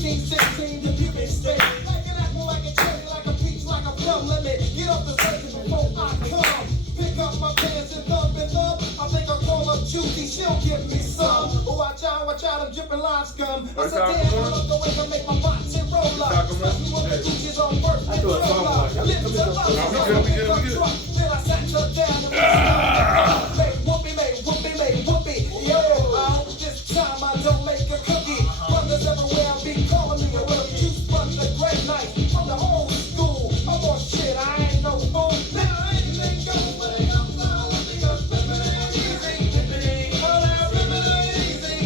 1816, the pubic state. Like an apple, like a cherry, like a peach, like a plum. Let me get off the surface before I come. Pick up my pants and thump and thump. I think I'll call up Judy, she'll give me some. Oh, watch out, I'm dripping lines come. I said, damn, I love the way I make my box and roll up. Especially when the Gucci's on birth control. Lips up, then I sat her down and make whoopee. Yo, this time I don't make a cookie. Brothers everywhere be calling me a real juice, but the great night from the old school. I'm on shit, I ain't no fool. Now anything goes when it comes down. Because pimpin' ain't easy. Pimpin' ain't easy.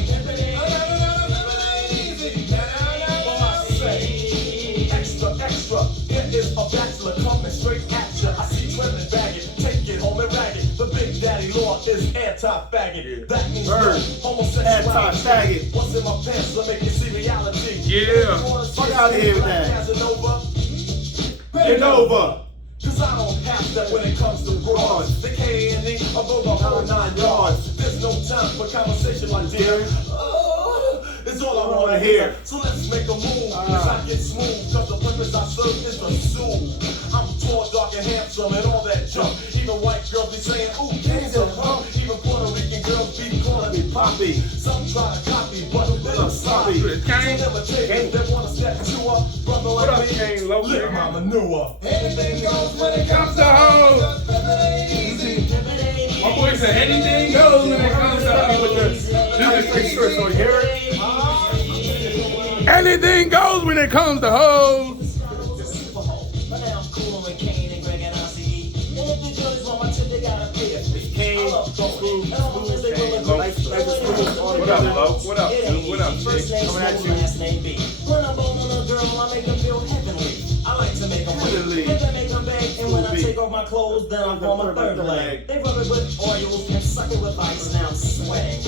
Extra, here is a bachelor coming straight at ya. I see women bagging, take it home and rag it. The big daddy law is anti-faggot. That means homosexuality. Anti-faggot. What's in my pants to make you see reality? Yeah. Fuck out of here with that. Bend over. Cause I don't have that when it comes to broads. The K&E, above the whole 9 yards. There's no time for conversation like dear. It's all I wanna hear. So let's make a move. Cause I get smooth. Cause the purpose I serve is to soothe. I'm tall, dark, and handsome, and all that junk. Even white girls be saying, ooh, kings and hump. Even Puerto Rican girls be calling me Poppy. Some try to copy, but they look sloppy. So never take it. They wanna step to a brother like me. Lick my manure. Anything goes when it comes to hoes. My boy said anything goes when it comes to hoes. Anything goes when it comes to hoes. What up, Lo? What up, dude? What up, Jake? Coming at you. When I'm bowling a girl, I make them feel heavenly. I like to make them wait, then make them beg, and when I take off my clothes, then I form a third leg. They rub it with oils and suck it with ice, now I'm sweating.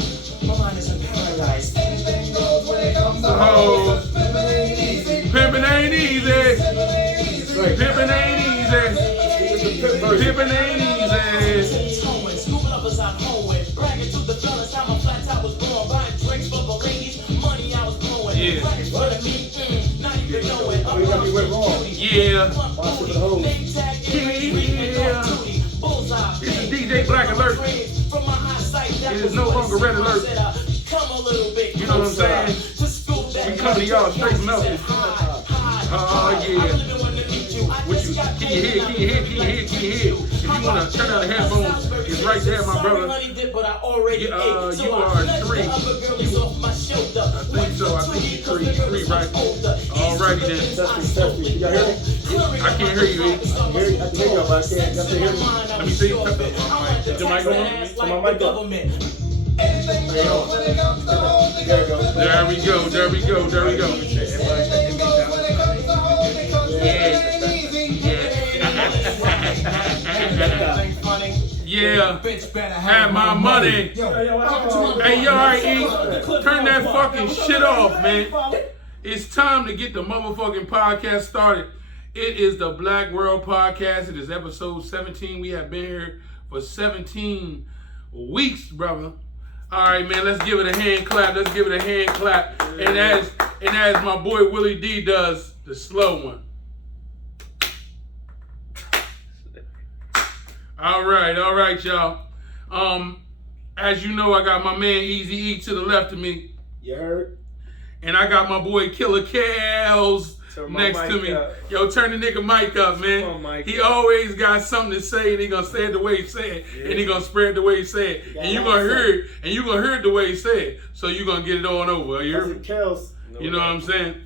My mind is in paradise. Anything goes when it comes to hoes. Pimpin' ain't easy. Pimpin' ain't easy. Pimpin' ain't easy. Pimpin' ain't easy. Scooping up as I'm hoeing. Bragging to the fellas how my flats I was born. Buying drinks for the ladies. Money I was blowing. Yeah. Right in front of me. Not even knowing. Yeah. This is DJ Black Alert. It is no longer Red Alert. You know what I'm saying? We coming to y'all straight from Memphis. Oh yeah. What you? Can you hear? If you wanna turn out the headphones, it's right there, my brother. You are 3. I think so. I think you're 3, right? Alrighty then. I can't hear you. I can hear you, but I can't hear me. Let me see. Is the mic on? My mic up. There we go. Yeah. Have my money. Hey, you alright, E? Turn that fucking shit off, man. It's time to get the motherfucking podcast started. It is the Black World Podcast. It is episode 17. We have been here for 17 weeks, brother. All right, man, let's give it a hand clap. And as my boy Willie D does, the slow one. All right, y'all. As you know, I got my man Easy E to the left of me. You heard? And I got my boy Killer Kels next to me. Yo, turn the nigga mic up, man. He always got something to say, and he gonna say it the way he said it, and he gonna spread it the way he said it, and you gonna hear it, and you gonna hear it the way he said it. So you gonna get it on over. You hear me? You know what I'm saying?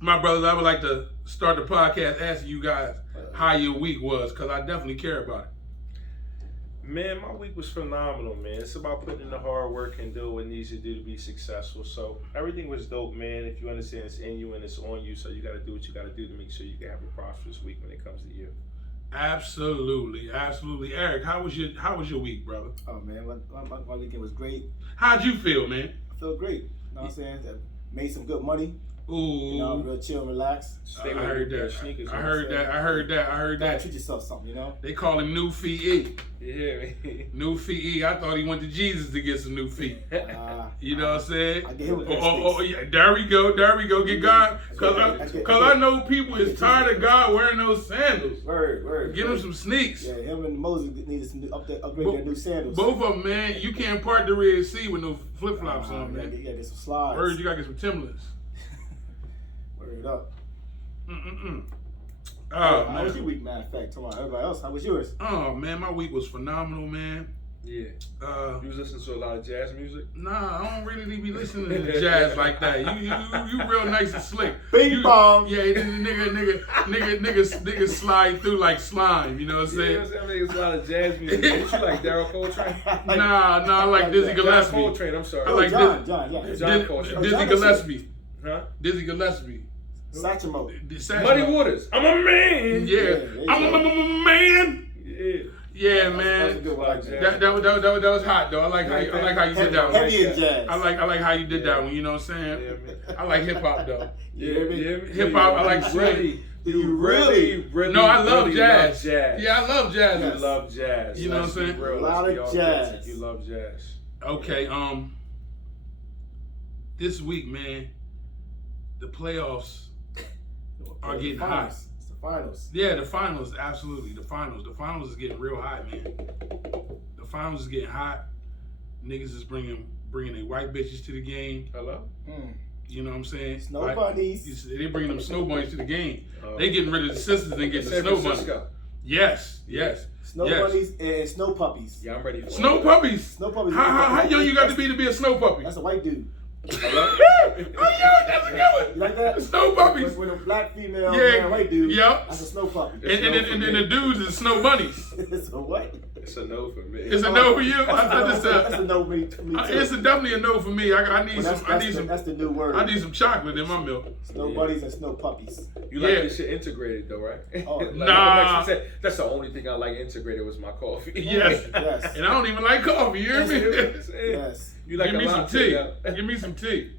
My brothers, I would like to start the podcast asking you guys how your week was, because I definitely care about it. Man, my week was phenomenal, man. It's about putting in the hard work and doing what needs to do to be successful. So everything was dope, man. If you understand, it's in you and it's on you. So you got to do what you got to do to make sure you can have a prosperous week when it comes to you. Absolutely. Eric, how was your week, brother? Oh man, my weekend was great. How'd you feel, man? I feel great. You know what I'm saying? I made some good money. Ooh. You know, real chill and relax. I heard that. I heard that. Treat yourself something, you know? They call him New Feet. Yeah. New Feet. I thought he went to Jesus to get some new feet. You know what I'm saying? I get him with yeah, there we go. Get God. Cause I know people is tired of God wearing those sandals. Word. Get him some sneaks. Yeah, him and Moses needed some upgrade their new sandals. Both of them, man. You can't part the Red Sea with no flip flops on, man. You gotta get some slides. Word, you gotta get some Timberlands. Word up. Oh, how was your week, matter of fact? Come on, everybody else, how was yours? Oh man, my week was phenomenal, man. Yeah. You was listening to a lot of jazz music? Nah, I don't really be listening to jazz like that. You real nice and slick. Bing bong. Yeah, nigga slide through like slime. You know what I'm saying? Yeah, I mean, it's a lot of jazz music. What you like, Daryl Coltrane? Nah, I like Dizzy Gillespie. Coltrane, I'm sorry. I like John Coltrane. Dizzy Gillespie. Huh? Dizzy Gillespie. Satchmo. Muddy Waters. I'm a man. Yeah. I'm a man. Yeah. Yeah, man. That was hot though. I like how you did that one. Heavy and jazz. I like how you did that one. You know what I'm saying? Yeah, man. I like hip hop though. Yeah. Hip hop. I like swing. You really? No, I love jazz. jazz. Yeah, I love jazz. You love jazz. You know what I'm saying? A lot of jazz. You love jazz. Okay. This week, man, the playoffs are getting hot. It's the finals. Yeah, the finals, absolutely. The finals is getting real hot, man. The finals is getting hot. Niggas is bringing their white bitches to the game. Hello? You know what I'm saying? Snow bunnies. They bringing them snow bunnies to the game. They getting rid of the sisters and getting the San snow bunnies. Francisco. Yes. Snow bunnies and snow puppies. Yeah, I'm ready for Snow it. puppies. Snow puppies. How young you got to be a snow puppy? That's a white dude. How young? That's a good one. You like that? Snow puppies. With a black female Yeah, and a white dude. yep. That's a snow puppy. And then the dudes is snow bunnies. It's a what? It's a no for me. It's a no for you. I thought That's a no for me too. it's definitely a no for me. I need Well, some. That's the new word. I need some chocolate in my milk. Snow buddies and snow puppies. You like Yeah. this shit integrated though, right? Oh, Nah. That's the only thing I like integrated was my coffee. Yes. Yes. And I don't even like coffee. You hear me? Yes. You like Give me a some latte, tea. yeah. Give me some tea.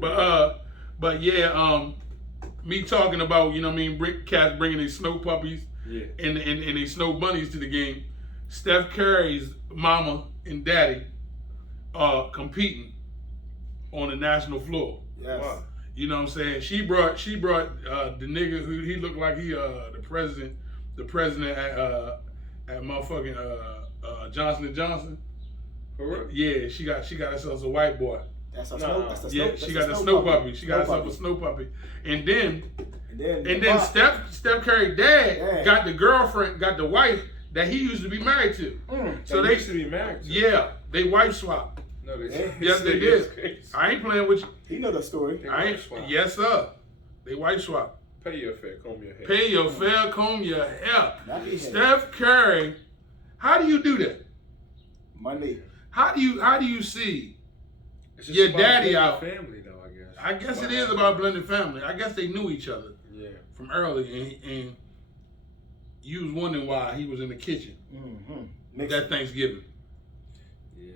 Yeah. But yeah, me talking about, you know what I mean, cats bringing these snow puppies and these snow bunnies to the game. Steph Curry's mama and daddy competing on the national floor. Yes. Wow. You know what I'm saying? She brought the nigga who he looked like he the president at motherfucking Johnson & Johnson. For real? Yeah, she got herself a white boy. That's a Nah. snow. That's a snow. Yeah, that's she a got a snow puppy. She got herself puppy. a snow puppy. And then Pop. Steph Curry dad Yeah. got the wife that he used to be married to. So They they used to be married. To. yeah, they wife swapped. No, they Yes, they did. I ain't playing with you. You know the story. I ain't. Yes, sir. They wife swap. Pay your fare, comb your hair. Pay your fair, comb your hair. Not your hair. Steph Curry, how do you do that? Money. How do you see It's just your about daddy blending out? family, though, I guess. I guess it is about blended family. I guess they knew each other Yeah. from early, and you was wondering why he was in the kitchen that Thanksgiving. Yeah.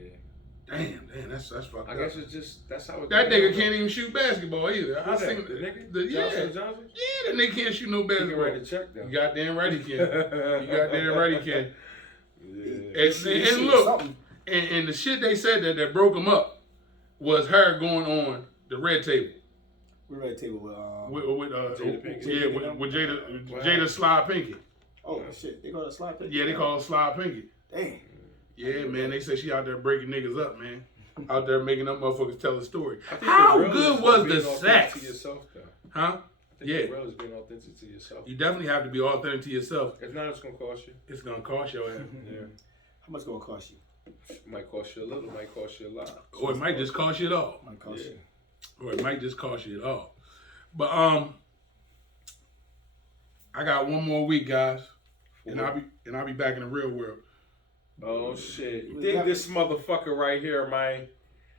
Damn, that's fucked I up. guess it's just that's how it That goes. nigga can't even shoot basketball either. I Who's that? seen The nigga? yeah, Johnson? yeah, that nigga can't shoot no He can basketball. write the check though. You goddamn right he can. You goddamn right he can. Yeah. And look, and the shit they said that broke him up was her going on the red table. We're ready to table with Jada Pinkett. Yeah, with Jada Sly Pinkett. Oh shit, they call it slide pick. Yeah, they call her Sly Pinkett. Damn. Yeah, man, they say she out there breaking niggas up, man. Out there making them motherfuckers tell the story. I think How the real good is was being the authentic sex? To yourself, though. Huh? I think Yeah. the real is being authentic to yourself. You definitely have to be authentic to yourself. If not, it's gonna cost you. It's gonna cost your ass. Yeah. How much gonna cost you? Might cost you a little, might cost you a lot. Or it might just cost you it all. Might cost you. Or it might just cost you it all. But I got one more week, guys. And I'll be back in the real world. Oh shit! What Dig happened? this motherfucker right here, man.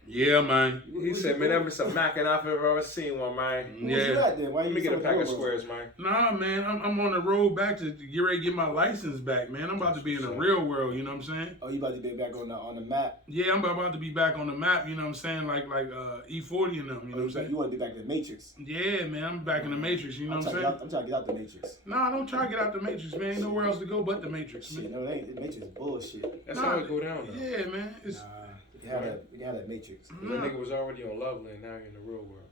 Yeah, man. He said, man, that was a macking I've ever seen one, man. Where's you Yeah. at then? Why Let you me get a so pack of rural? squares, man. Nah, man, I'm on the road back to get ready to get my license back, man. I'm about to be in the real world, you know what I'm saying? Oh, you about to be back on the map? Yeah, I'm about to be back on the map, you know what I'm saying? Like E40 and them, you know what I'm saying? You want to be back in the Matrix? Yeah, man, I'm back in the Matrix, you know what I'm saying? I'm trying to get out the Matrix. Nah, don't try to get out the Matrix, man. Ain't nowhere else to go but the Matrix, Shit, man. no, it ain't. The Matrix is bullshit. That's how it go down, though. Yeah, man. It's, We got that Matrix. That nigga was already on Loveland, now you're in the real world.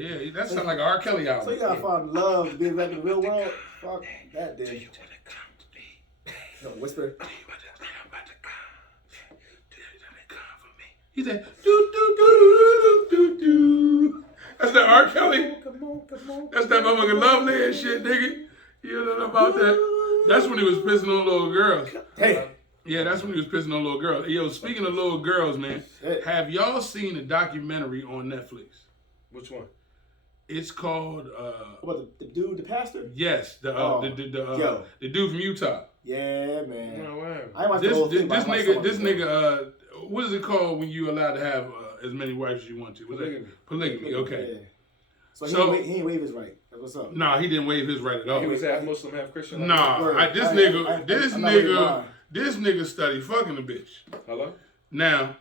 yeah, that sounds like an R. Kelly album. So you gotta find love to be back in the real world? Fuck that, dude. No, whisper. He said, do do do do do do. That's that R. Kelly. Come on. That's that motherfucking Loveland shit, nigga. You don't know about that? That's when he was pissing on little girls. Hey. Yeah, that's when he was pissing on little girls. Yo, speaking of little girls, man, have y'all seen a documentary on Netflix? Which one? It's called What, the dude, the pastor? yes, the dude from Utah. Yeah, man. No way. I ain't watched the whole This thing, but I watched some of it. nigga, what is it called when you allowed to have as many wives as you want to? Was Polygamy. That polygamy? Okay. Yeah. So he ain't waive his right. That's what's up. Nah, he didn't waive his right at all. He was half Muslim, half Christian. like Nah, Word. this nigga studied fucking a bitch. that? Hello? Now,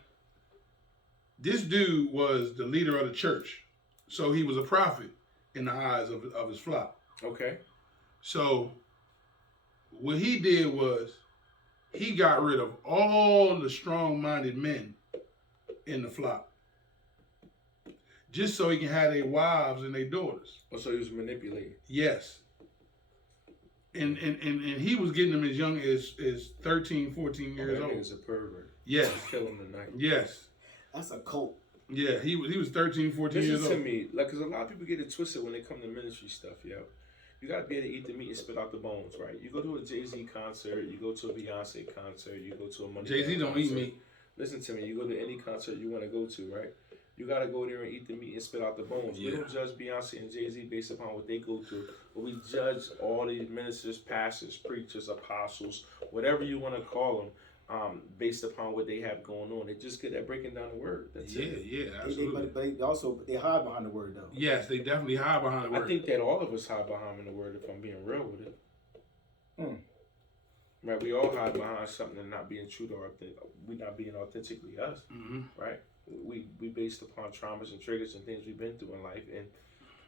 this dude was the leader of the church, so he was a prophet in the eyes of his flock. Okay. So, what he did was, he got rid of all the strong-minded men in the flock, just so he can have their wives and their daughters. Oh, so he was manipulating. Yes. And he was getting them as young as 13, 14 years That old. nigga's a pervert. Yes. Kill him tonight. Yes. That's a cult. Yeah, he was 13, 14 years Listen old. to me, like, cause a lot of people get it twisted when they come to ministry stuff, yo. You gotta be able to eat the meat and spit out the bones, right? You go to a Jay-Z concert, you go to a Beyonce concert, you go to a Money. Jay-Z don't eat meat. Listen to me, you go to any concert you want to go to, right? You gotta go there and eat the meat and spit out the bones. Yeah. We don't judge Beyonce and Jay-Z based upon what they go through, but we judge all these ministers, pastors, preachers, apostles, whatever you want to call them, based upon what they have going on. They just good at breaking down the word. That's it. Yeah, absolutely. But they hide behind the word though. Yes, they definitely hide behind the word. I think that all of us hide behind the word if I'm being real with it. Right, we all hide behind something and not being true to our we not being authentically us. Mm-hmm. Right, we based upon traumas and triggers and things we've been through in life, and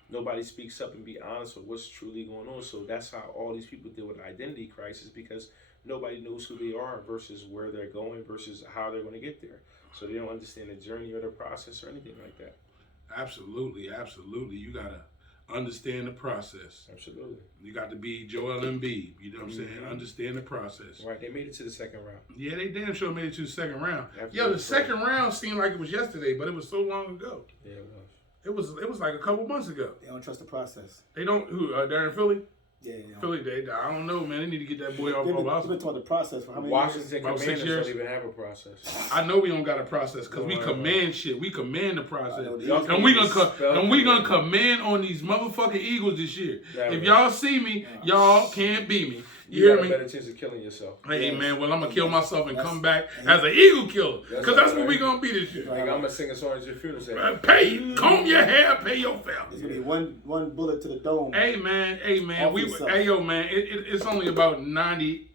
nobody speaks up and be honest with what's truly going on. So that's how all these people deal with identity crisis, because nobody knows who they are versus where they're going versus how they're going to get there. So they don't understand the journey or the process or anything like that. Absolutely. You gotta understand the process. Absolutely. You got to be Joel Embiid. You know what I'm saying? Understand the process. Right, they made it to the second round. Yeah, they damn sure made it to the second round. After Yo, the the second round seemed like it was yesterday, but it was so long ago. Yeah, it was. It was like a couple months ago. They don't trust the process. They don't Darren Philly? Yeah. Philly, I don't know, man. They need to get that boy off They've of been us. taught the process for how many Washington years? About 6 Commanders years. don't even have a process. I know we don't got a process because we command shit. We command the process, Y'all and we gonna command on these motherfucking Eagles this year. If y'all see me, y'all can't beat me. You hear got me? a better chance of killing yourself. Hey Yes. man, well I'm gonna kill myself and come back as an Eagle killer, because that's what we gonna be this year. Like, I'm gonna sing a song at your funeral. Say, Comb your hair, pay your It's family. gonna be one bullet to the dome. Hey man, Off yourself. It's only about 90,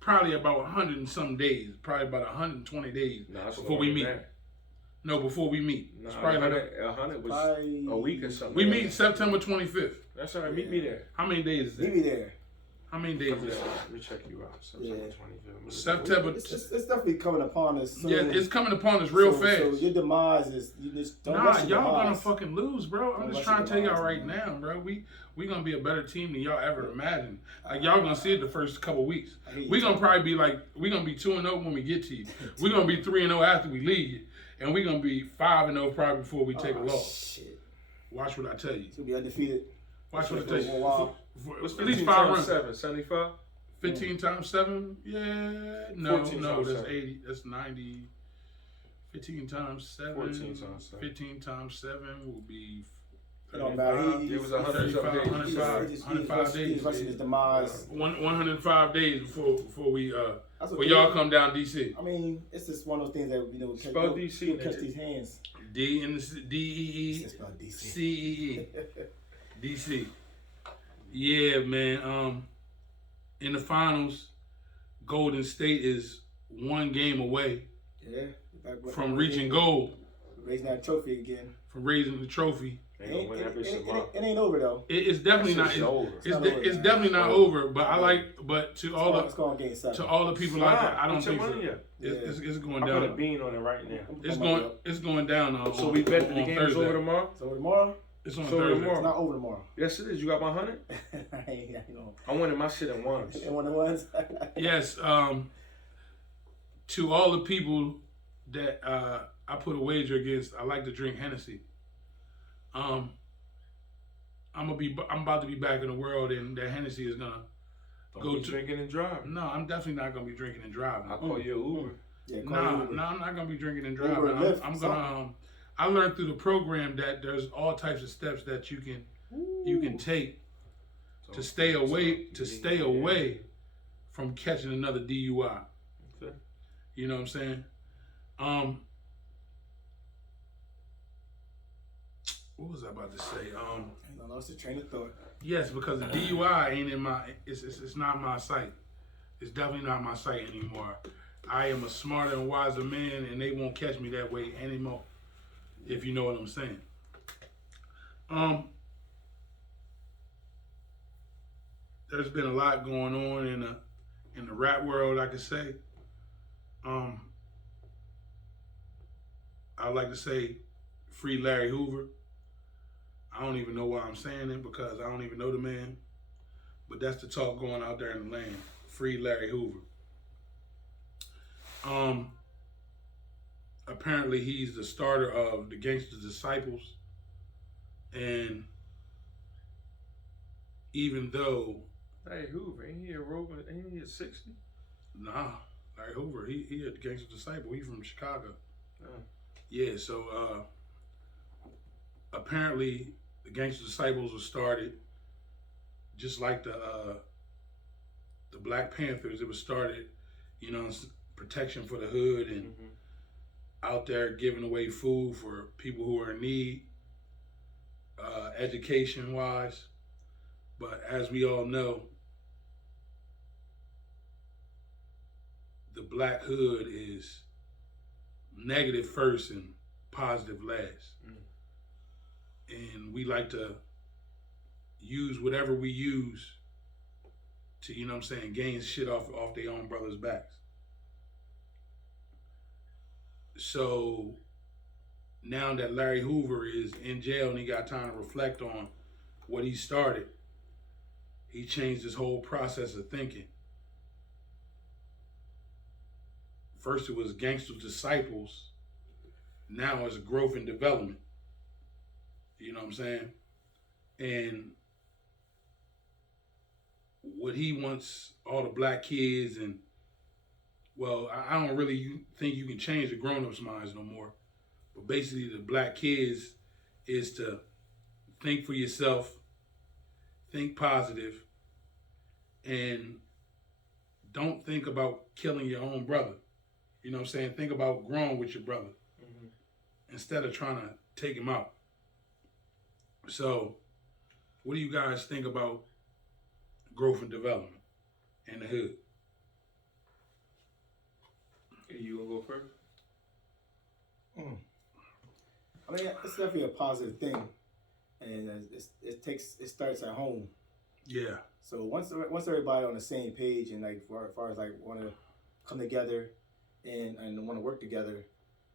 probably about 100 and some days, probably about 120 days nah, before we meet. No, before we meet. It's Nah, probably like 100 was Probably- a week or something. we meet September 25th. That's all right. Meet me there. How many days is Meet that? me there. How many days is that? Let me check you out. September Yeah. 25th. September. It's definitely coming upon us soon. Yeah, it's coming upon us real So fast. your demise is, you just don't Nah, rush your y'all gonna demise. fucking lose, bro. I'm Don't just rush trying to your tell y'all demise, right man. now, bro. We gonna be a better team than y'all ever imagined. Like y'all gonna see it the first couple weeks. I hear you. We gonna probably be like, we gonna be 2-0 when we get to you. We gonna be 3-0 after we leave you, and we gonna be 5-0 probably before we take a loss. Shit. Watch what I tell you. It's gonna be undefeated. Watch what I For tell a you. while. What's At least 15 5 times runs. 7? 75? 15 times 7? Yeah. No, 14 no, times that's 7. 80. That's 90. 15 times 7. 14 times 7. 15 times 7 will be It don't matter. It was 100 some 35, days. 105 days. He's rushing his demise. 105 days before we That's for okay. y'all come down DC. I mean, it's just one of those things that Spell DC, people catch nigga. these hands. D in the D It's about DC. C DC. Yeah, man. In the finals, Golden State is one game away Yeah. from reaching gold, Raising that trophy again. from raising the trophy. They gonna win that bitch tomorrow. It ain't over though. It's definitely That not. shit's over. It's, It's not de- over, it's man. definitely not over. But to all It's going game 7. to all the people out there, I don't Put your think so. money up. It's going I put a down. bean on it right now. It's going down. So we bet that the on game is Thursday. over tomorrow? So tomorrow? It's on So Thursday. tomorrow. It's not over tomorrow. Yes, it is. You got my 100? I ain't know. I wanted my shit at once. And one of the ones. Yes. To all the people that I put a wager against, I like to drink Hennessy. I'm about to be back in the world, and that Hennessy is gonna Don't be drinking and driving. No, I'm definitely not gonna be drinking and driving. I'll call you an Uber. Yeah, call No, Uber. I'm not gonna be drinking and Uber, driving. Lyft, I'm gonna. I learned through the program that there's all types of steps that you can take to stay away from catching another DUI. Okay. You know what I'm saying? What was I about to say? I lost the train of thought. Yes, because the DUI ain't in my. It's not my sight. It's definitely not my sight anymore. I am a smarter and wiser man, and they won't catch me that way anymore. If you know what I'm saying. There's been a lot going on in the rap world, I could say. I'd like to say, free Larry Hoover. I don't even know why I'm saying it because I don't even know the man. But that's the talk going out there in the land. Free Larry Hoover. Apparently he's the starter of the Gangster's Disciples. And even though... Hey, Hoover, ain't he a robot? Ain't he a 60? Nah, Larry Hoover, he a Gangster's Disciple. He from Chicago. Oh. Yeah, so apparently the Gangster Disciples were started just like the Black Panthers. It was started, protection for the hood and out there giving away food for people who are in need, education wise. But as we all know, the black hood is negative first and positive last. And we like to use whatever we use to, gain shit off their own brothers' backs. So now that Larry Hoover is in jail and he got time to reflect on what he started, he changed his whole process of thinking. First it was Gangster's Disciples, now it's growth and development. You know what I'm saying? And what he wants all the black kids and, well, I don't really think you can change the grown-ups' minds no more. But basically the black kids is to think for yourself, think positive, and don't think about killing your own brother. You know what I'm saying? Think about growing with your brother instead of trying to take him out. So, what do you guys think about growth and development in the hood? Hey, you gonna go first? I mean, it's definitely a positive thing, and it starts at home. Yeah. So once everybody on the same page and like as far as like want to come together and want to work together,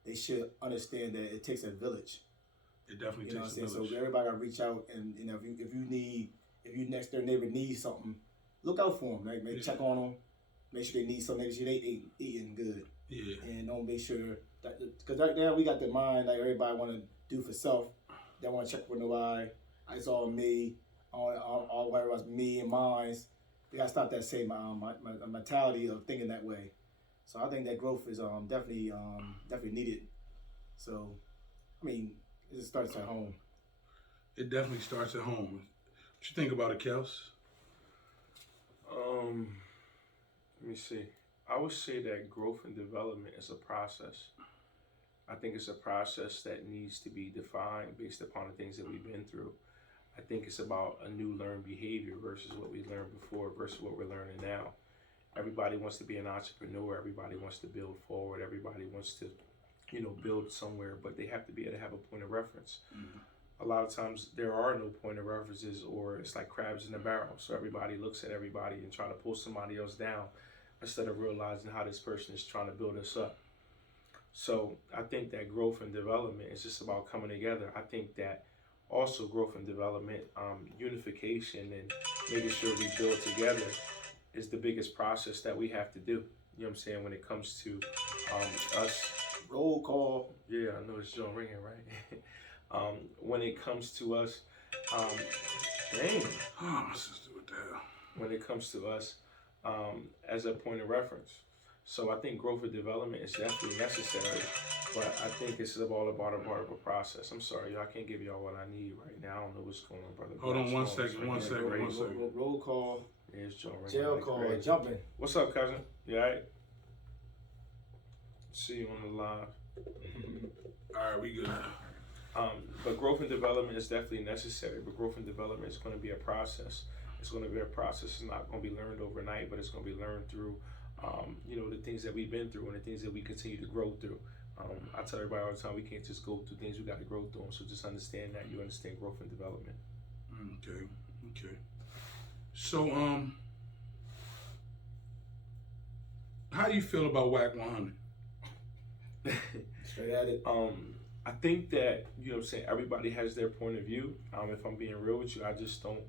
they should understand that it takes a village. It definitely You know what I'm takes saying? a village. So everybody gotta reach out and if you next door neighbor needs something, look out for them. Like, maybe check on them, make sure they need something, make sure they eating good. Yeah. And don't make sure that, because right now we got the mind like everybody want to do for self. They want to check for nobody. It's all me. All where it was me and mine. We gotta stop that same my mentality of thinking that way. So I think that growth is definitely needed. So I mean, it starts at home. it definitely starts at home. What you think about it, Kels? Let me see. I would say that growth and development is a process. I think it's a process that needs to be defined based upon the things that we've been through. I think it's about a new learned behavior versus what we learned before versus what we're learning now. Everybody wants to be an entrepreneur. Everybody wants to build forward. Everybody wants to, build somewhere, but they have to be able to have a point of reference. Mm-hmm. A lot of times there are no point of references, or it's like crabs in a barrel. So everybody looks at everybody and try to pull somebody else down instead of realizing how this person is trying to build us up. So I think that growth and development is just about coming together. I think that also growth and development, unification and making sure we build together is the biggest process that we have to do. You know what I'm saying? When it comes to us. Roll call. Yeah, I know it's Joe ringing, right? When it comes to us, dang. Oh, my sister, what the hell? When it comes to us as a point of reference. So I think growth and development is definitely necessary, but I think it's all about a part of a process. I'm sorry, y'all, I can't give y'all what I need right now. I don't know what's going on, brother. Hold on one second. Roll call. There's Joe ringing. Jail like call. crazy. Jumping. What's up, cousin? You all right? See you on the live. All right, we good now. But growth and development is definitely necessary. But growth and development is going to be a process. It's going to be a process. It's not going to be learned overnight, but it's going to be learned through, the things that we've been through and the things that we continue to grow through. I tell everybody all the time, we can't just go through things. We got to grow through them. So just understand that. You understand growth and development. Okay. So, how do you feel about WAC 100? Straight at it. I think that, everybody has their point of view. If I'm being real with you, I just don't,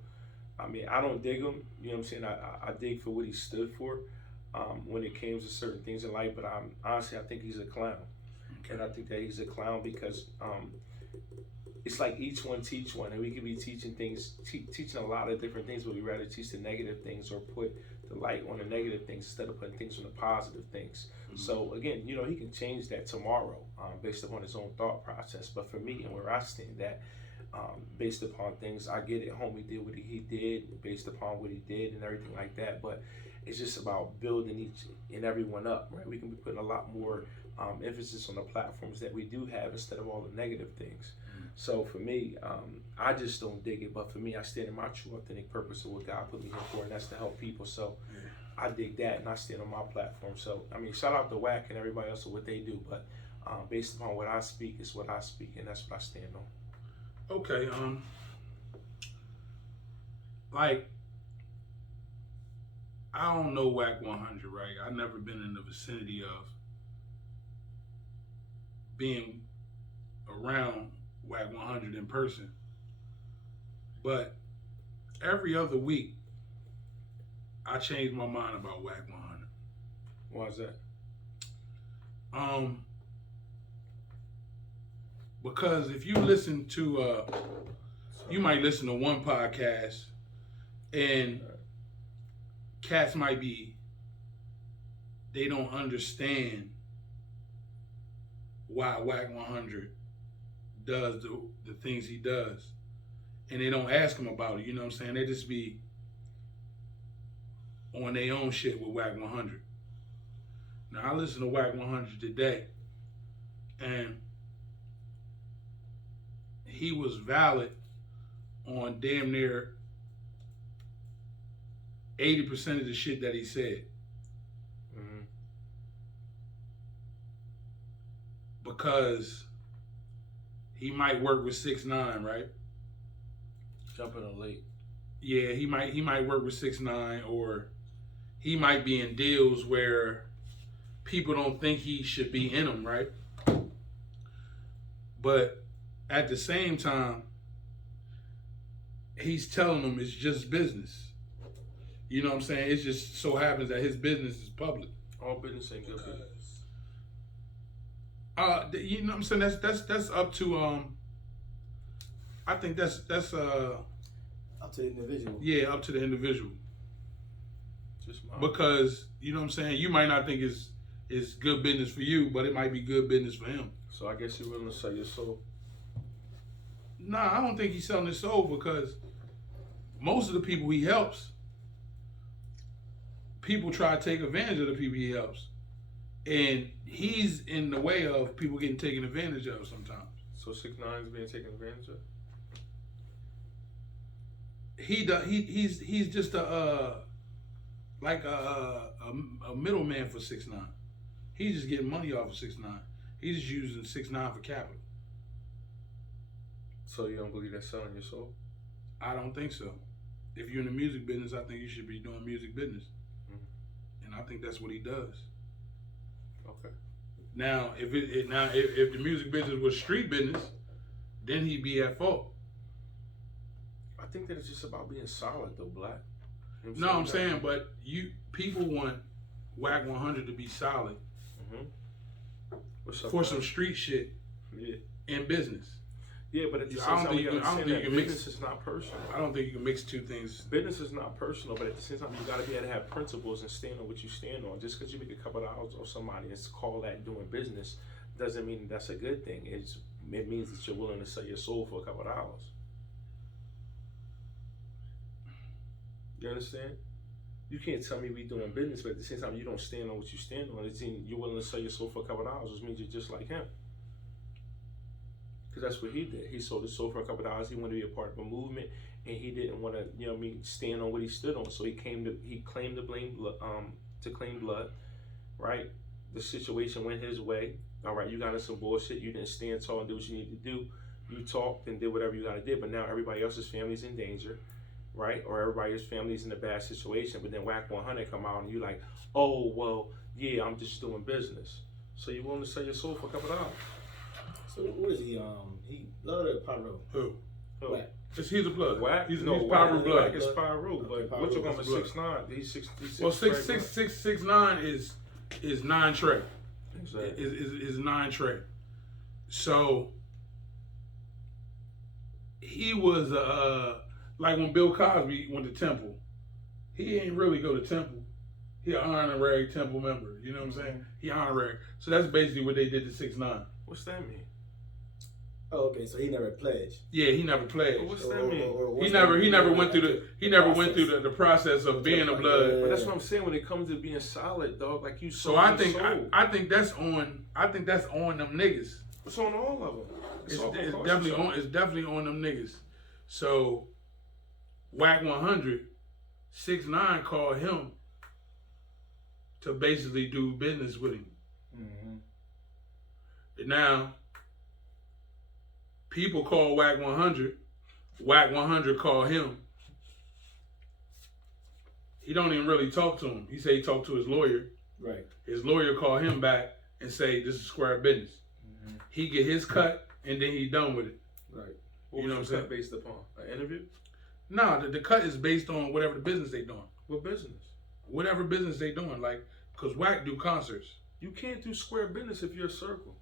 I don't dig him. You know what I'm saying? I dig for what he stood for when it came to certain things in life, but honestly, I think he's a clown. Okay. And I think that he's a clown because it's like each one teach one, and we could be teaching things, teaching a lot of different things, but we rather teach the negative things or put the light on the negative things instead of putting things on the positive things. Mm-hmm. So again, he can change that tomorrow based upon his own thought process. But for me and where I stand at, based upon things, I get it, homie did what he did based upon what he did and everything like that. But it's just about building each and everyone up, right? We can be putting a lot more emphasis on the platforms that we do have instead of all the negative things. Mm-hmm. So for me, I just don't dig it. But for me, I stand in my true authentic purpose of what God put me here for, and that's to help people. So I dig that, and I stand on my platform. So, shout out to WAC and everybody else for what they do. But based upon what I speak is what I speak, and that's what I stand on. Okay. I don't know WAC 100, right? I've never been in the vicinity of being around WAC 100 in person. But every other week, I change my mind about WAC 100. Why is that? Because if you listen to, you might listen to one podcast and cats might be, they don't understand why WAC 100 does the things he does. And they don't ask him about it, you know what I'm saying? They just be on their own shit with WAC 100. Now, I listen to WAC 100 today, and he was valid on damn near 80% of the shit that he said. Mm-hmm. Because he might work with 6ix9ine, right? Jumping on late. Yeah, he might work with 6ix9ine, or he might be in deals where people don't think he should be in them, right? But at the same time, he's telling them it's just business. You know what I'm saying? It just so happens that his business is public. All business ain't good business. You know what I'm saying? That's up to I think that's up to the individual. Yeah, up to the individual. Just mine. Because you know what I'm saying, you might not think it's good business for you, but it might be good business for him. So I guess you're willing to sell your soul. Nah, I don't think he's selling his soul because most of the people he helps, people try to take advantage of the people he helps. And he's in the way of people getting taken advantage of sometimes. So 6ix9ine is being taken advantage of? He's just a middleman for 6ix9ine. He's just getting money off of 6ix9ine. He's just using 6ix9ine for capital. So you don't believe that's selling your soul? I don't think so. If you're in the music business, I think you should be doing music business. Mm-hmm. And I think that's what he does. Okay. Now, if the music business was street business, then he'd be at fault. I think that it's just about being solid, though, Black. You know No, I'm saying, but people want Whack 100 to be solid for some street shit in business. Yeah, but at the same time, you business is not personal. I don't think you can mix two things. Business is not personal, but at the same time, you got to be able to have principles and stand on what you stand on. Just because you make a couple of dollars off somebody and call that doing business doesn't mean that's a good thing. It means that you're willing to sell your soul for a couple of dollars. You understand? You can't tell me we doing business, but at the same time, you don't stand on what you stand on. It's you're willing to sell your soul for a couple of dollars, which means you're just like him. Because that's what he did. He sold his soul for a couple of dollars. He wanted to be a part of a movement, and he didn't want to, stand on what he stood on. So he claimed to claim blood, right? The situation went his way. All right, you got in some bullshit. You didn't stand tall and do what you needed to do. You talked and did whatever you got to do. But now everybody else's family's in danger, right? Or everybody's family's in a bad situation. But then Whack 100 come out and you like, oh well, yeah, I'm just doing business. So you willing to sell your soul for a couple of dollars? So what is he? He blood or Pyro? Who? Whack. He's a blood. Whack? He's no, Pyro blood. Whack is Pyro, but Pyro what you going is with 6ix9ine? He's 6. Well, 6ix9ine is 9 Trey. Exactly. Is 9 Trey. So he was like when Bill Cosby went to Temple. He ain't really go to Temple. He an honorary Temple member. You know what I'm saying? He honorary. So that's basically what they did to 6ix9ine. What's that mean? Oh, okay. So he never pledged. Yeah, he never pledged. But what's that mean? He never went through the process of being a blood. But that's what I'm saying when it comes to being solid, dog. Like you. So I think that's on them niggas. It's on all of them. It's definitely on them niggas. So Whack 100, 6ix9ine called him to basically do business with him. Mm-hmm. And now people call Whack 100. Whack 100 called him. He don't even really talk to him. He say he talked to his lawyer. Right. His lawyer called him back and say this is square business. Mm-hmm. He get his cut and then he done with it. Right. You know what I'm saying? Based upon an interview? Nah, the cut is based on whatever the business they doing. What business? Whatever business they doing, like, cause Whack do concerts. You can't do square business if you're a circle.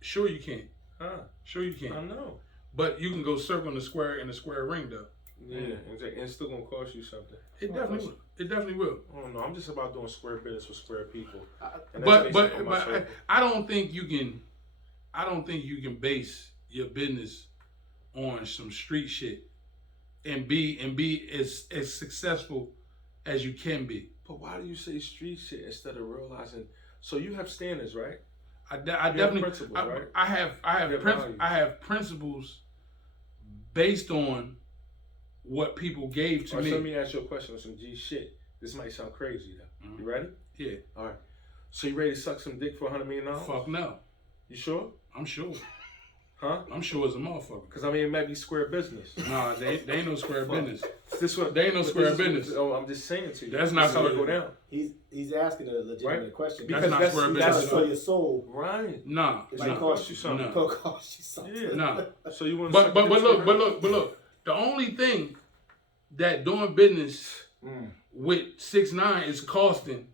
Sure you can. Huh? Sure you can. I know. But you can go circle in the square ring though. Yeah, and it's still gonna cost you something. It definitely will. It definitely will. I don't know. I'm just about doing square business with square people. But I don't think you can. I don't think you can base your business on some street shit and be as successful as you can be. But why do you say street shit instead of realizing? So you have standards, right? I definitely. Principles, right? I have principles based on what people gave to me. So let me ask you a question on some G shit. This might sound crazy though. Mm-hmm. You ready? Yeah. All right. So you ready to suck some dick for $100 million? Fuck no. You sure? I'm sure. Huh? I'm sure as a motherfucker. Because I mean, it might be square business. Nah, they ain't no square business. They ain't no square business. I'm just saying to you. That's not how it go down. He's asking a legitimate question. Because that's not square business. That's for your soul. Right. Nah. It might cost you something. Nah. It could cost you something. Yeah. Nah. So you want to but look. The only thing that doing business with 6ix9ine is costing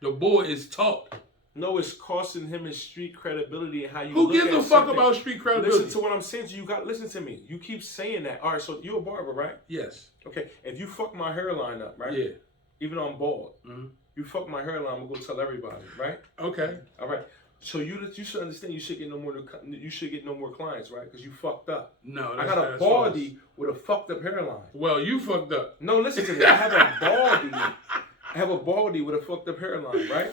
the boy is talk. No, it's costing him his street credibility and how you. Who gives a fuck about street credibility? Listen to what I'm saying to you. You got to listen to me. You keep saying that. All right, so you're a barber, right? Yes. Okay. If you fuck my hairline up, right? Yeah. Even though I'm bald, you fuck my hairline, I'm gonna go tell everybody, right? Okay. All right. So you should understand you should get no more clients, right? Because you fucked up. No, I got a baldy with a fucked up hairline. Well, you fucked up. No, listen to me. I have a baldy with a fucked up hairline, right?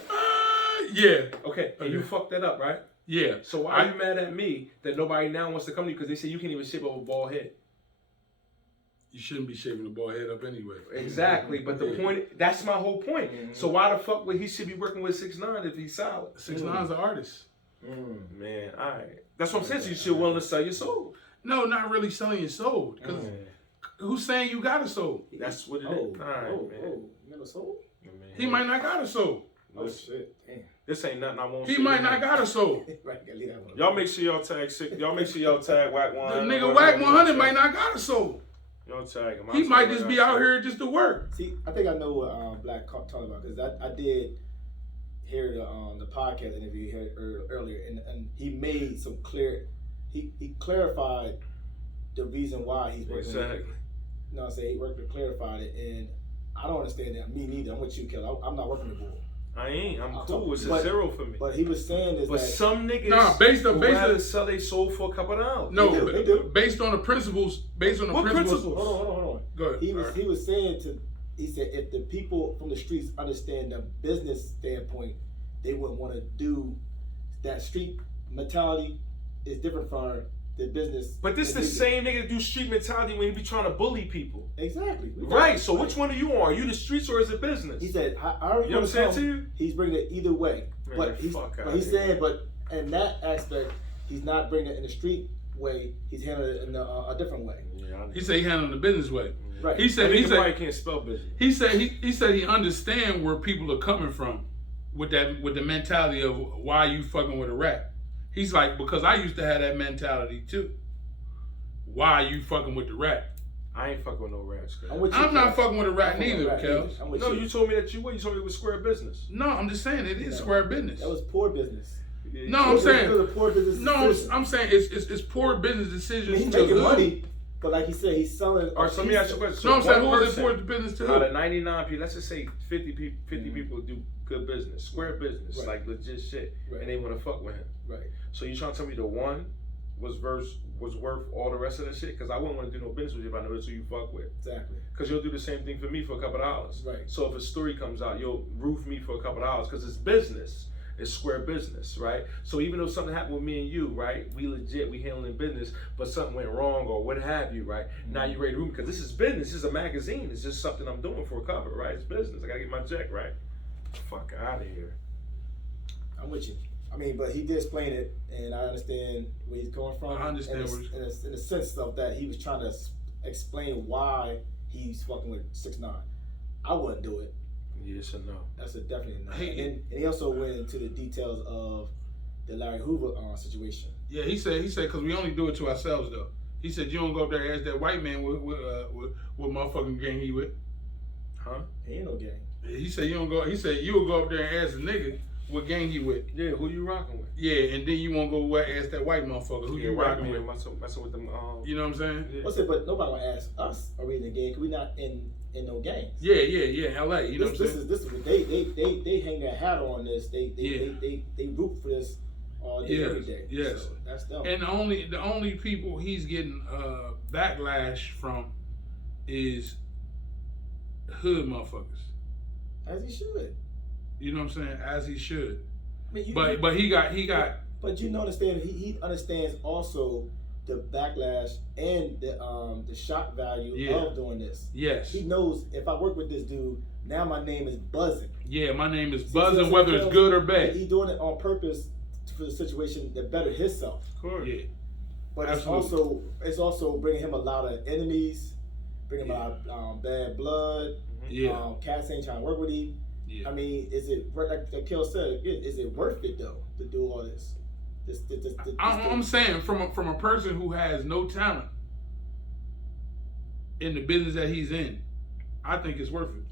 Yeah. Okay, and you fucked that up, right? Yeah. So why are you mad at me that nobody now wants to come to you because they say you can't even shape up a bald head? You shouldn't be shaving the bald head up anyway. Exactly, but the point, that's my whole point. So why the fuck would he should be working with 6ix9ine if he's solid? 6ix9ine's an artist. Man, all right. That's what I'm saying. So you should willing to sell your soul. No, not really selling your soul. Because who's saying you got a soul? That's what it is. All right, man. You got a soul? He might not got a soul. Oh shit! Damn. This ain't nothing I won't He say might tonight. not got a soul. Right, gotta leave that one. Y'all make sure y'all tag Y'all make sure y'all tag Whack 100. The nigga Whack 100 might not got a soul. Y'all tag him. He might just be out here just to work. See, I think I know what Black talking about because I did hear the podcast interview here earlier, and he made some clear. He clarified the reason why he's working. Exactly. You know what I'm saying? He worked and clarified it, and I don't understand that. Me neither. I'm with you, Kelly. I'm not working the bull. I ain't. I'm cool. It's a zero for me. But he was saying is But that some niggas based rather sell their soul for a couple of dollars. No, They do. based on the principles. What principles? Hold on. Go ahead. He was saying he said if the people from the streets understand the business standpoint, they wouldn't want to do that. Street mentality is different from the business. But this is the same nigga that do street mentality when he be trying to bully people. Exactly. Right. So which one are you on? Are you the streets or is it business? He said, I already You know what I'm saying to you? He's bringing it either way. Man, But he's saying, but in that aspect, he's not bringing it in the street way. He's handling it in a different way. Yeah, He said he handled the business way. Right. He said probably can't spell business. He said he understand where people are coming from with the mentality of why you fucking with a rat. He's like, because I used to have that mentality too. Why you fucking with the rat? I ain't fucking with no rats, Kel. I'm not fucking with a rat neither, Kel. No, you told me that you were. You told me it was square business. No, I'm just saying it is square business. That was poor business. No, I'm saying it was a poor business. no. decision. I'm saying it's poor business I decisions. mean, he's to making who? money, but like he said, he's selling. All right, so let me ask you a question. No, I'm saying One who is it person poor business to? out of Who? 99 people, let's just say 50 people do good business, square business, Right. like legit shit, Right. and they want to fuck with him. Right. So you trying to tell me the one was worth all the rest of the shit? Because I wouldn't want to do no business with you if I know that's who you fuck with. Exactly. Because you'll do the same thing for me for a couple of dollars. Right. So if a story comes out, you'll roof me for a couple of dollars because it's business. It's square business, right? So even though something happened with me and you, right? We handling business, but something went wrong or what have you, right? Now you ready to root me because this is business. This is a magazine. It's just something I'm doing for a cover, right? It's business. I gotta get my check, right? Fuck out of here. I'm with you. I mean, but he did explain it, and I understand where he's coming from. I understand in the sense of that he was trying to explain why he's fucking with 6ix9ine. I wouldn't do it. Yes or no? That's a definitely no. Hey, and he also went into the details of the Larry Hoover situation. Yeah, he said because we only do it to ourselves though. He said you don't go up there and ask that white man what motherfucking gang he with. Huh? He ain't no gang. He said you don't go. He said you will go up there and ask a nigga what gang he with. Yeah, who you rocking with? Yeah, and then you won't go ask that white motherfucker who you rocking with. Messing with them. You know what I'm saying? Yeah. What's it? But nobody gonna ask us, are we in the gang? Cause we not in no gangs. Yeah, LA. You know what I'm saying? This is what they hang their hat on this. They root for this all day, every day. Yes. So that's them. And the only people he's getting backlash from is hood motherfuckers. As he should. You know what I'm saying? As he should. I mean, But he got. But you understand, he understands also the backlash and the shock value of doing this. Yes. He knows if I work with this dude, now my name is buzzing. Yeah, my name is buzzing, whether it's good or bad. He's doing it on purpose for the situation to better himself. Of course. Yeah. But Absolutely. it's also bringing him a lot of enemies, bringing him a lot of bad blood. Yeah. Cats ain't trying to work with him. Yeah. I mean, is it like Kel said again? Is it worth it though to do all this? I'm saying from a person who has no talent in the business that he's in, I think it's worth it.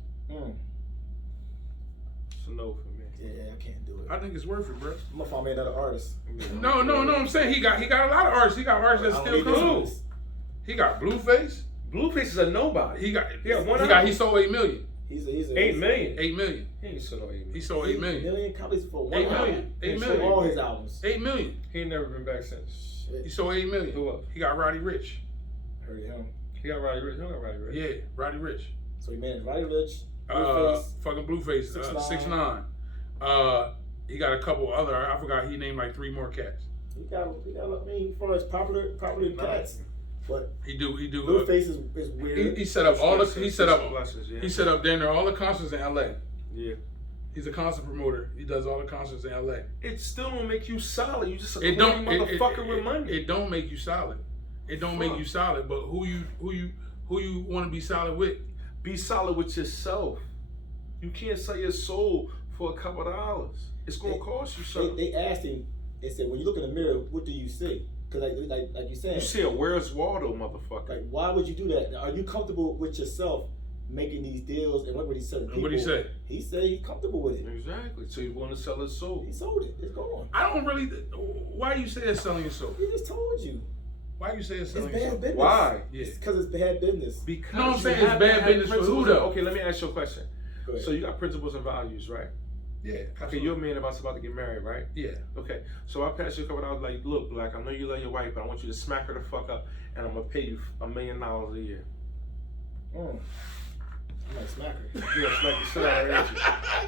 It's a no for me. Yeah, I can't do it. I think it's worth it, bro. I'm gonna find me another artist. No. I'm saying he got a lot of artists. He got artists that's still cool. He got Blueface. Blueface is a nobody. He got one he album. sold 8 million. He's 8 million. 8 million. He ain't sold no 8 million. He sold 8 million. 8 million copies for one 8 million. album. 8 He million. sold all his albums. 8 million. He ain't never been back since. He sold 8 million. Who else? He got Roddy Rich. Heard him. He got Roddy Rich. He don't got Roddy Rich. Yeah, Roddy Rich. So he managed Roddy Rich, Blueface. Fucking Blueface. 6ix9ine. He got a couple other. I forgot. He named like 3 more cats. He got. I mean, for his popular cats, but He do. Blueface is weird. He set up all the. He set up. Blessings, yeah. He set up damn near all the concerts in L.A. Yeah. He's a concert promoter. He does all the concerts in L.A. It still don't make you solid. You just a It corny don't. motherfucker with money. It don't make you solid. It don't make you solid. But who you want to be solid with? Be solid with yourself. You can't sell your soul for a couple of dollars. It's gonna cost you something. They asked him. They said, when you look in the mirror, what do you see? Because like you said, You see a Where's Waldo motherfucker. like, why would you do that? Are you comfortable with yourself making these deals? And what would he say? And what'd he say? He said he's comfortable with it. Exactly. So you want to sell his soul. He sold it. It's gone. I don't really. Why you say it's selling your soul? He just told you. Why you say it's It's selling your bad soul? business. Why? Yeah. Because it's bad business. Because No, I'm you saying it's have to bad have business for who, principles. though? Okay, let me ask you a question. Go ahead. So you got principles and values, right? Yeah. Okay, you're a man about to get married, right? Yeah. Okay, so I pass you a couple dollars, like, look, Black, I know you love your wife, but I want you to smack her the fuck up, and I'm gonna pay you $1 million a year. You might smack her. You gonna smack the shit out of her, ain't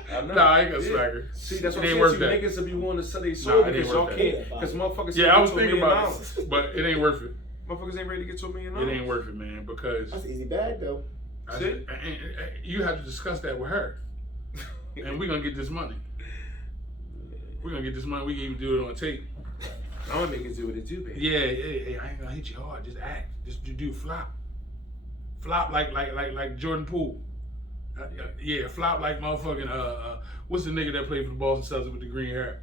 you? I know. Nah, I ain't gonna smack her. See, that's It what I'm ain't saying. worth See, that. niggas will be willing to sell their Nah, soul it ain't because y'all worth that. can't. Because motherfuckers Yeah, I was can't get thinking to $1 about million. it, but it ain't worth it. Motherfuckers ain't ready to get to $1 million. It ain't worth it, man, because That's an easy bag, though. See? you have to discuss that with her, and we're gonna get this money. We're gonna get this money. We can even do it on tape. I'm gonna make it do what it do, baby. Yeah, I ain't gonna hit you hard. Just act. Just do flop. Flop like Jordan Poole. Yeah, flop like motherfucking what's the nigga that played for the Boston Celtics with the green hair?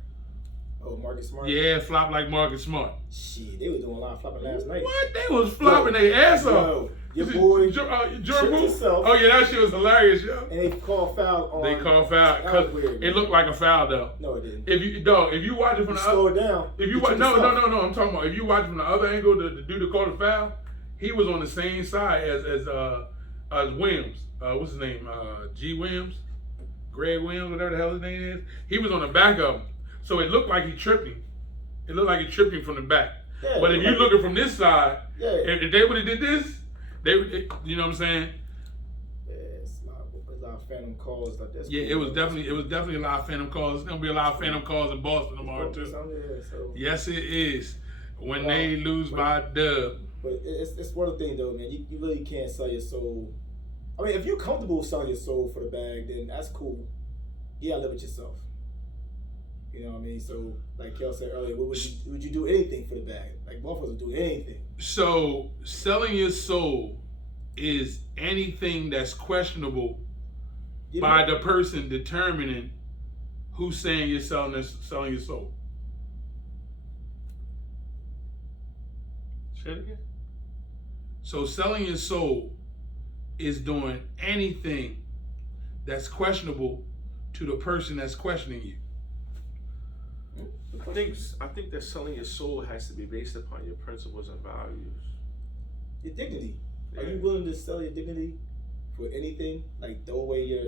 Oh, Marcus Smart? Yeah, flop like Marcus Smart. Shit, they was doing a lot of flopping last night. What? They was flopping their ass off. Yo, your boy Jordan tripped Poole? himself. Oh yeah, that shit was hilarious, yo. And they called foul on... They called foul. That was weird. It looked like a foul though. No, it didn't. If you watch it from You the slow it down. if you watch, no, I'm talking about if you watch from the other angle, the dude that called the foul, he was on the same side as Williams. What's his name? G. Williams, Greg Williams, whatever the hell his name is. He was on the back of him, so it looked like he tripped him. It looked like he tripped him from the back. Yeah, but if you looking from this side, Yeah. if they would have did this, they would, you know what I'm saying? Yeah, it's a lot of phantom calls like that. Yeah, it was definitely a lot of phantom calls. It's gonna be a lot of phantom calls in Boston tomorrow too. So. Yes, it is. When they lose by a dub. But it's one of the things though, man. You really can't sell your soul. I mean, if you're comfortable selling your soul for the bag, then that's cool. You gotta live with yourself. You know what I mean? So, like Kel said earlier, would you do anything for the bag? Like motherfuckers would do anything. So selling your soul is anything that's questionable by the person determining who's saying you're selling your soul. Say it again. So selling your soul is doing anything that's questionable to the person that's questioning you. I think that selling your soul has to be based upon your principles and values. Your dignity. Yeah. Are you willing to sell your dignity for anything? Like throw away your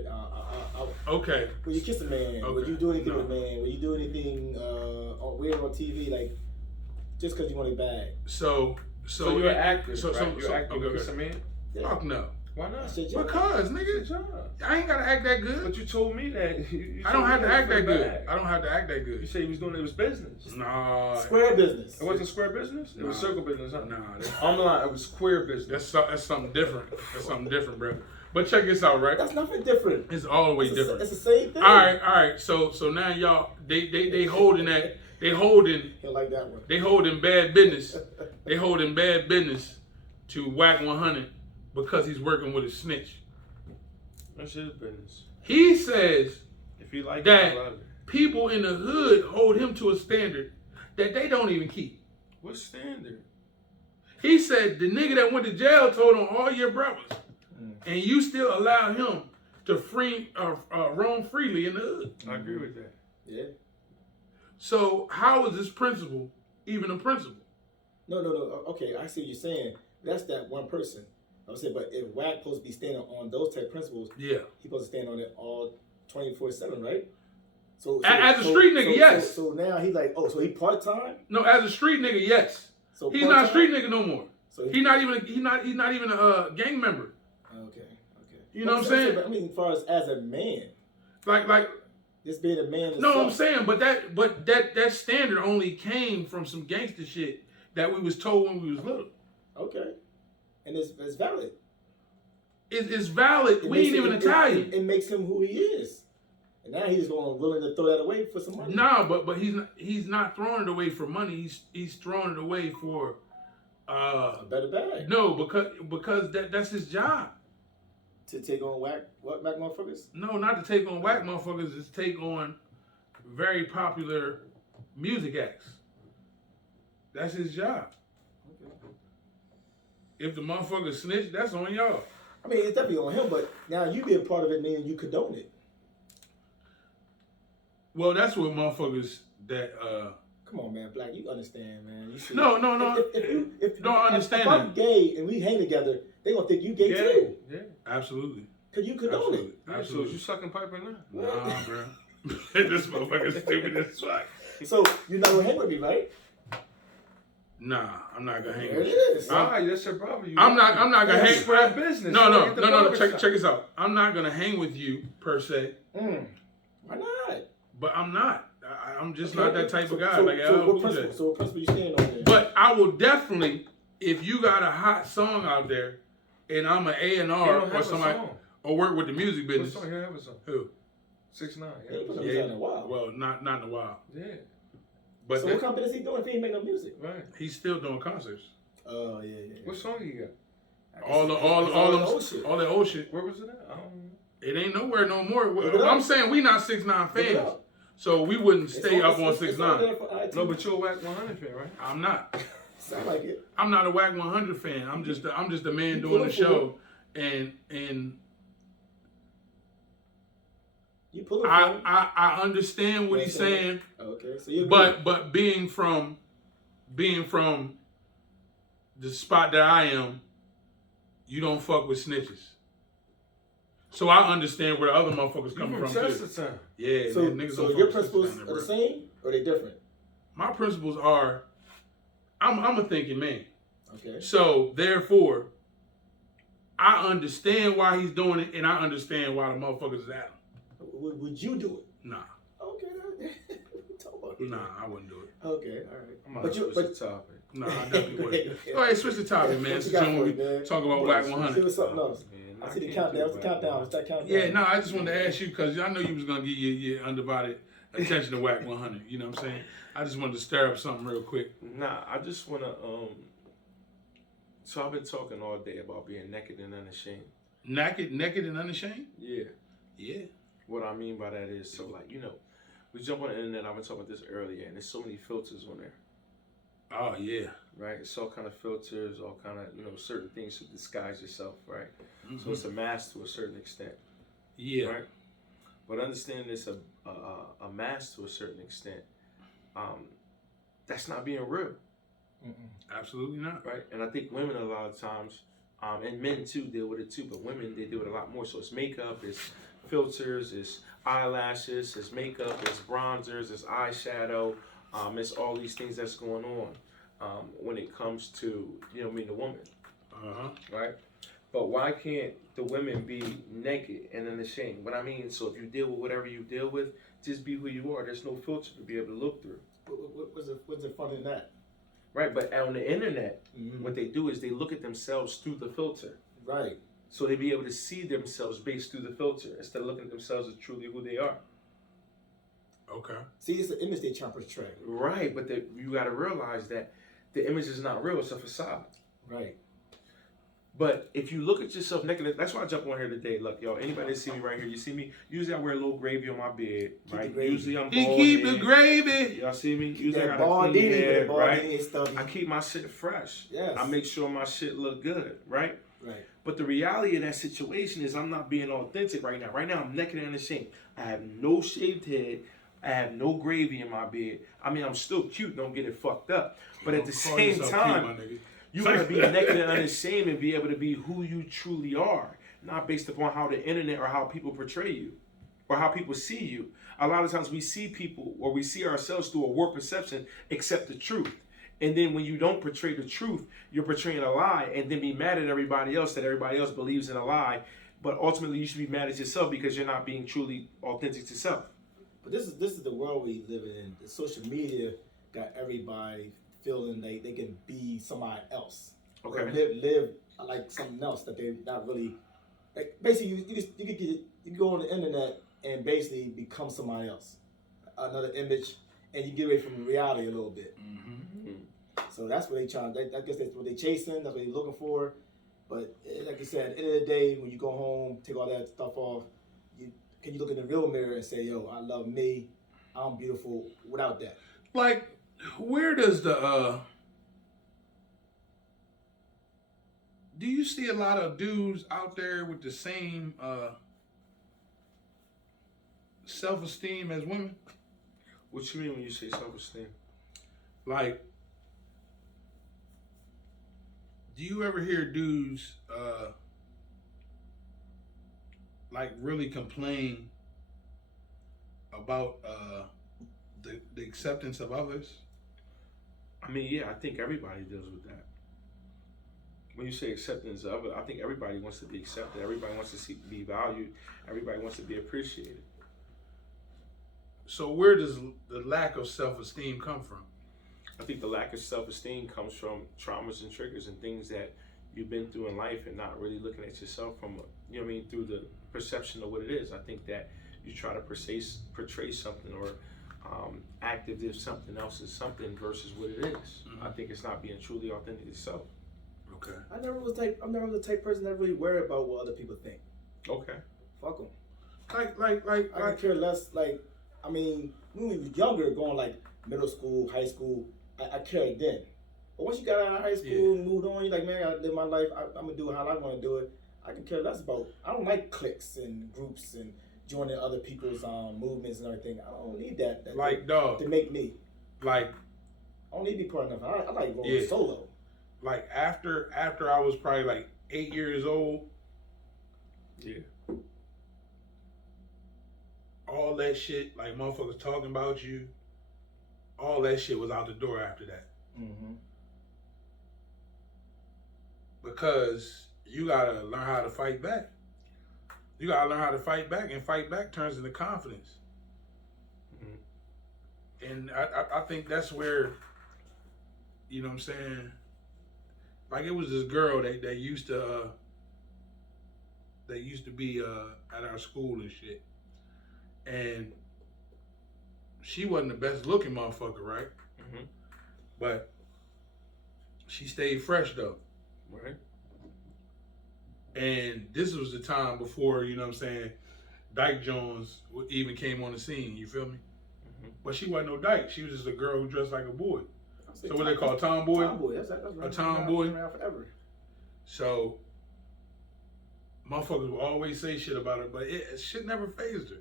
Okay. Will you kiss a man? Okay. Would you do anything No. with a man? Will you do anything weird on TV? Like just because you want a bag? So you're an actor, So right? You're acting. okay, You kiss a man? Yeah. Fuck no. Why not? That's your job. Because nigga, I ain't gotta act that good. But you told me that. You I don't told have me to act for that the good. bag. I don't have to act that You good. said he was doing it was business. Nah. Square business. It wasn't square business. It was Nah. circle business. Huh? Nah. I'm lying. It was queer business. That's something different. That's something different, bro. But check this out, right? That's nothing different. It's always different. It's the same thing. All right. So now y'all they holding that they holding I like that one. they holding bad business. They holding bad business to Whack 100 because he's working with a snitch. That's his business. He says If you like that it, I love it. people in the hood hold him to a standard that they don't even keep. What standard? He said the nigga that went to jail told on all your brothers, and you still allow him to roam freely in the hood. I agree with that. Yeah. So how is this principle even a principle? No. Okay, I see what you're saying. That's that one person. I said, but if Wack supposed to be standing on those type of principles, Yeah. he supposed to stand on it all 24/7, right? So as a street nigga, yes. So now he's like, oh, so he part time? No, as a street nigga, yes. So He's not a street nigga no more. So He's not even a gang member. Okay. You know what I'm saying? I mean, as far as a man, Like just being a man. no, I'm saying, but that standard only came from some gangster shit that we was told when we was little. Okay, and it's valid. It's valid. We ain't even Italian. It makes him who he is, and now he's willing to throw that away for some money. Nah, but he's not throwing it away for money. He's throwing it away for A better bag. no, because that's his job. To take on whack motherfuckers? No, not to take on whack motherfuckers. It's take on very popular music acts. That's his job. Okay. If the motherfucker snitch, that's on y'all. I mean, it's definitely on him, but now you being part of it meaning you condone it. Well, that's what motherfuckers that Come on, man, Black, you understand, man. You see, No. If No, I understand if I'm that. gay and we hang together, they gonna think you gay too. Yeah. Absolutely. Cause you condone it. Yeah, so Absolutely. you sucking pipe or not? Nah, bro. This motherfucker stupid as fuck. So you're not gonna hang with me, right? Nah, I'm not gonna hang There with it you. is. Why? That's your brother. I'm not gonna hang. Spread business. No. Get the Check barbershop. this out. I'm not gonna hang with you per se, Why not? but I'm not. I'm just Okay, not that type of guy. So, like so LL what Cool J. principle? So what principle you stand on there? But I will definitely, if you got a hot song out there, and I'm an A&R He don't or have a somebody, song. or work with the music What business. song? He have a song. Who? 6ix9ine. He ain't put no Yeah. music out in a while. Well, not in a while. Yeah. But So what kind of business he doing if he ain't make no music? Right. he's still doing concerts. Oh yeah. What song you got? All the old shit. all that old shit. Where was it at? I don't know. It ain't nowhere no more. Look it up. I'm saying we not 6ix9ine Look it fans, up. so we wouldn't stay It's up on it's 6ix9ine. there for iTunes. No, but you're a Whack 100 fan, right? I'm not. Sound like it. I'm not a Whack 100 fan. I'm just a man You doing the pulling show, and You pull it from. I understand what he's saying, Okay, so you. but being from the spot that I am, you don't fuck with snitches. So I understand where the other motherfuckers You coming from from too. Chestertown. Yeah, So, man, niggas so don't your fuck with snitches principles down there, are the bro. same or they different? My principles are, I'm a thinking man. Okay. So therefore, I understand why he's doing it, and I understand why the motherfuckers is at him. Would you do it? Nah, Okay. Talk about it. nah, I wouldn't do it. Okay. All right. I'm But you. But the topic. Nah, I definitely wouldn't. Go ahead, switch the topic, man. What you Since got when for we me, man? talk about What Whack else? 100. See what's something else. Man, I see the can't countdown. do What's the countdown? What's that countdown? Yeah, no, I just wanted to ask you because I know you was gonna give your undivided attention to Whack 100. You know what I'm saying? I just wanted to stir up something real quick. Nah, I just wanna so I've been talking all day about being naked and unashamed. Naked and unashamed? Yeah. Yeah. What I mean by that is, so like, we jump on the internet, I've been talking about this earlier, and there's so many filters on there, Oh yeah. right? It's all kind of filters, all kind of, certain things to disguise yourself, right? Mhm. So it's a mask to a certain extent, Yeah. right? But understand it's a mask to a certain extent. That's not being real, Absolutely not. right? And I think women a lot of times, and men too deal with it too, but women, they do it a lot more. So it's makeup, it's filters, it's eyelashes, it's makeup, it's bronzers, it's eyeshadow, it's all these things that's going on when it comes to, the woman, right? But why can't the women be naked and unashamed? What I mean, so if you deal with whatever you deal with, just be who you are. There's no filter to be able to look through. What's the fun in that? Right, but on the internet, Mhm. what they do is they look at themselves through the filter. Right. So they be able to see themselves based through the filter instead of looking at themselves as truly who they are. Okay. See, it's the image they trying to portray. Right, but you got to realize that the image is not real, it's a facade. Right. But if you look at yourself naked, that's why I jump on here today. Look, y'all, anybody that see me right here, you see me, usually I wear a little gravy on my bed, Keep right? the gravy. Usually I'm He bald keep the head. gravy. Y'all see me? Keep Usually I that got a ball clean diddy, head, that ball right? diddy and stuff. I keep my shit fresh. Yes. I make sure my shit look good, right? Right. But the reality of that situation is I'm not being authentic right now. Right now I'm naked and ashamed. I have no shaved head. I have no gravy in my bed. I mean, I'm still cute. Don't get it fucked up. But at the Call same yourself time, cute, my nigga. You gotta be naked and unashamed and be able to be who you truly are, not based upon how the internet or how people portray you or how people see you. A lot of times we see people or we see ourselves through a warped perception, accept the truth. And then when you don't portray the truth, you're portraying a lie and then be mad at everybody else that everybody else believes in a lie. But ultimately you should be mad at yourself because you're not being truly authentic to self. But this is the world we live in. The social media got everybody feeling they can be somebody else. Okay. Or live like something else that they're not really. Like basically, you can go on the internet and basically become somebody else, another image, and you get away from reality a little bit. Mm-hmm. So that's what they trying. I guess that's what they chasing. That's what they're looking for. But like you said, at the end of the day, when you go home, take all that stuff off, can you look in the real mirror and say, "Yo, I love me. I'm beautiful." Without that, Like, where does the do you see a lot of dudes out there with the same self-esteem as women? What you mean when you say self-esteem? Like, do you ever hear dudes like really complain about the acceptance of others? I mean, yeah, I think everybody deals with that. When you say acceptance of it, I think everybody wants to be accepted. Everybody wants to be valued. Everybody wants to be appreciated. So where does the lack of self-esteem come from? I think the lack of self-esteem comes from traumas and triggers and things that you've been through in life and not really looking at yourself from, you know what I mean, through the perception of what it is. I think that you try to portray something or act as if something else is something versus what it is. Mm-hmm. I think it's not being truly authentic to yourself. Okay. I'm never the type person that really worry about what other people think. Okay. Fuck them. Like I could care less. Like, I mean, when we were younger, going like middle school, high school, I cared then. But once you got out of high school and moved on, you're like, man, I gotta live my life. I'm gonna do it how I want to do it. I can care less about. I don't like cliques and groups and joining other people's movements and everything. I don't need that. like dog. To make me. Like I don't need to be part of nothing. I like going solo. Like after I was probably like 8 years old. Yeah. All that shit, like motherfuckers talking about you, all that shit was out the door after that. Mm-hmm. Because you gotta learn how to fight back. You gotta learn how to fight back, and fight back turns into confidence. Mm-hmm. And I think that's where, you know what I'm saying? Like it was this girl that used to be at our school and shit. And she wasn't the best looking motherfucker, right? Mm-hmm. But she stayed fresh though. Right. And this was the time before, you know what I'm saying, Dyke Jones even came on the scene, you feel me? Mm-hmm. But she wasn't no dyke. She was just a girl who dressed like a boy. So what they call tomboy? Tomboy. That's right. A tomboy. Around forever. So motherfuckers will always say shit about her, but shit never fazed her.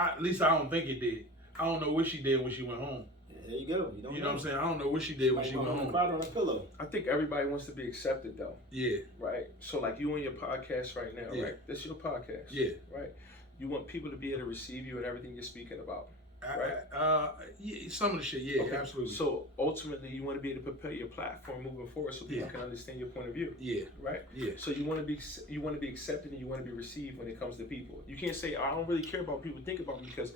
At least I don't think it did. I don't know what she did when she went home. Yeah, there you go. You know what I'm saying? I don't know what she did when she went home. Cried on a pillow. I think everybody wants to be accepted though. Yeah. Right? So like you on your podcast right now, Yeah. right? This is your podcast. Yeah. Right? You want people to be able to receive you and everything you're speaking about. Yeah, some of the shit, yeah, Okay. absolutely. So ultimately, you want to be able to prepare your platform moving forward so people can understand your point of view. Yeah, right. Yeah. So you want to be accepted and you want to be received when it comes to people. You can't say I don't really care about what people think about me, because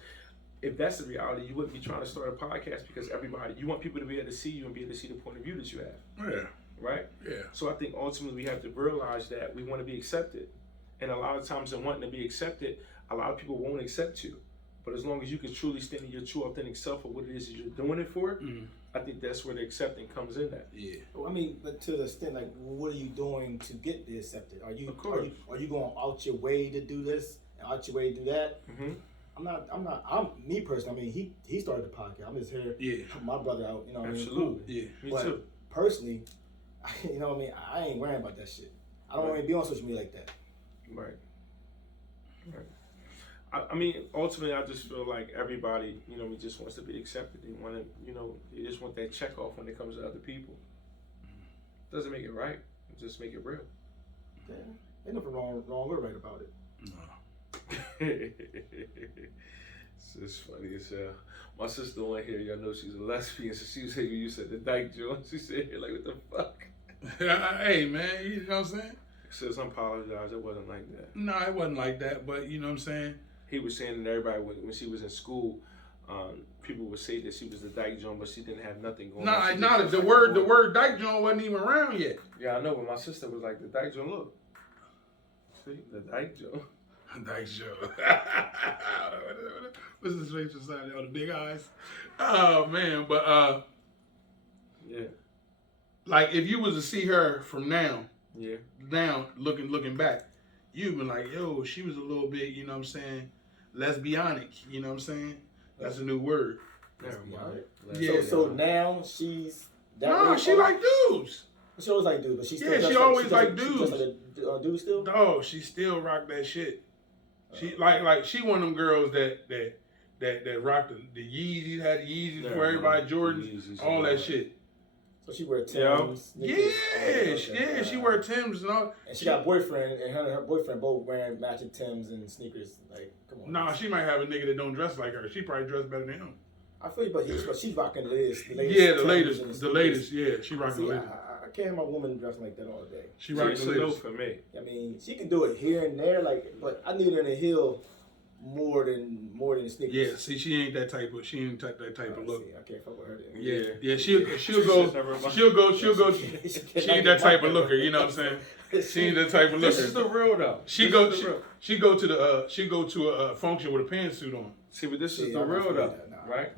if that's the reality, you wouldn't be trying to start a podcast, because you want people to be able to see you and be able to see the point of view that you have. Yeah. Right. Yeah. So I think ultimately we have to realize that we want to be accepted, and a lot of times in wanting to be accepted, a lot of people won't accept you. But as long as you can truly stand in your true authentic self of what it is that you're doing it for, I think that's where the accepting comes in at. Yeah. Well, I mean, but to the extent, like, what are you doing to get the accepted? Are you going out your way to do this and out your way to do that? Mm-hmm. I'm me personally. I mean, he started the podcast. I'm just here. Yeah. Help my brother out. You know what I mean? Absolutely. Cool. Yeah. Me too. Personally, you know what I mean? I ain't worrying about that shit. I don't want to be on social media like that. Right. Right. I mean, ultimately, I just feel like everybody, just wants to be accepted. They want to, they just want that check off when it comes to other people. Doesn't make it right. Just make it real. Yeah. Ain't nothing wrong or right about it. It's just funny as hell. My sister went here, y'all know she's a lesbian, so she was here when you said the dyke joint. She said, like, what the fuck? Hey, man, you know what I'm saying? Says, I apologize, it wasn't like that. No, it wasn't like that, but you know what I'm saying? He was saying that everybody, when she was in school, people would say that she was the dyke joint, but she didn't have nothing going on. No, the word dyke joint wasn't even around yet. Yeah, I know, but my sister was like, the dyke joint, look. See, the dyke joint. Dyke joint. What's this racial society on the big eyes? Oh, man, but, yeah. Like, if you was to see her from now, looking back, you'd be like, yo, she was a little bit, you know what I'm saying, lesbianic, you know what I'm saying? That's a new word. Lesbianic. Yeah. So now she's that No, she like dudes. She always like dudes, but she still She always like She dudes. just like a dude still? No, she still rock that shit. She like she one of them girls that rocked the Yeezys, had the Yeezys for everybody, Jordans, all that shit. So she wear Timbs. Yeah, she wear Timbs and all. And she got a boyfriend, and her boyfriend both wearing matching Timbs and sneakers. Like, come on. Nah, she might have a nigga that don't dress like her. She probably dress better than him. I feel you, but she's rocking the latest. Yeah, the latest. Yeah, she rocking the latest. I can't have my woman dressing like that all day. She rocking the latest. For me. I mean, she can do it here and there, like, but I need her in the heel more than sneakers. Yeah, see, she ain't that type of look. See, I can't fuck with her then. Yeah, she'll go. She ain't that type of looker. You know what I'm saying? She ain't that type of looker. This is the real though. She go to a function with a pantsuit on. See, but this is the real though, right?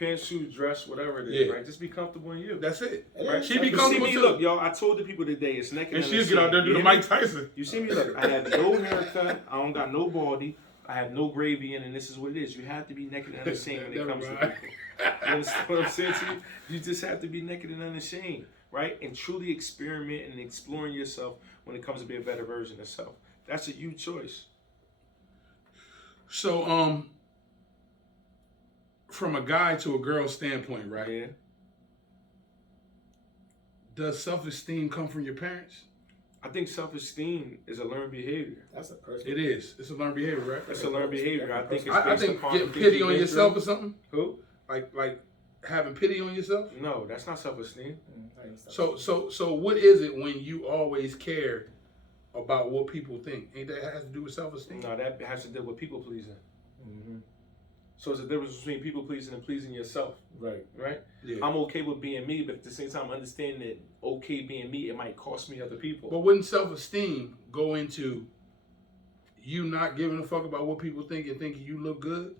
Pantsuit, dress, whatever it is, right? Just be comfortable in you. That's it. Right? She be comfortable too. Look, y'all, I told the people today it's naked. And she'll get out there and do the Mike Tyson. You see me? Look, I have no haircut. I don't got no baldy. I have no gravy in, and this is what it is. You have to be naked and unashamed when it comes to people. You understand what I'm saying to you? You just have to be naked and unashamed, right? And truly experiment and exploring yourself when it comes to be a better version of self. That's a you choice. So, from a guy to a girl standpoint, right? Yeah. Does self-esteem come from your parents? I think self-esteem is a learned behavior. That's a person. It is. It's a learned behavior, right? It's a learned behavior. I think it's I based think upon getting the things pity you've on been yourself through. or something. Who? Like having pity on yourself. No, that's not self-esteem. So what is it when you always care about what people think? Ain't that has to do with self-esteem? No, that has to do with people pleasing. Mm-hmm. So it's a difference between people pleasing and pleasing yourself. Right. Right? Yeah. I'm okay with being me, but at the same time, understanding that okay being me, it might cost me other people. But wouldn't self-esteem go into you not giving a fuck about what people think and thinking you look good?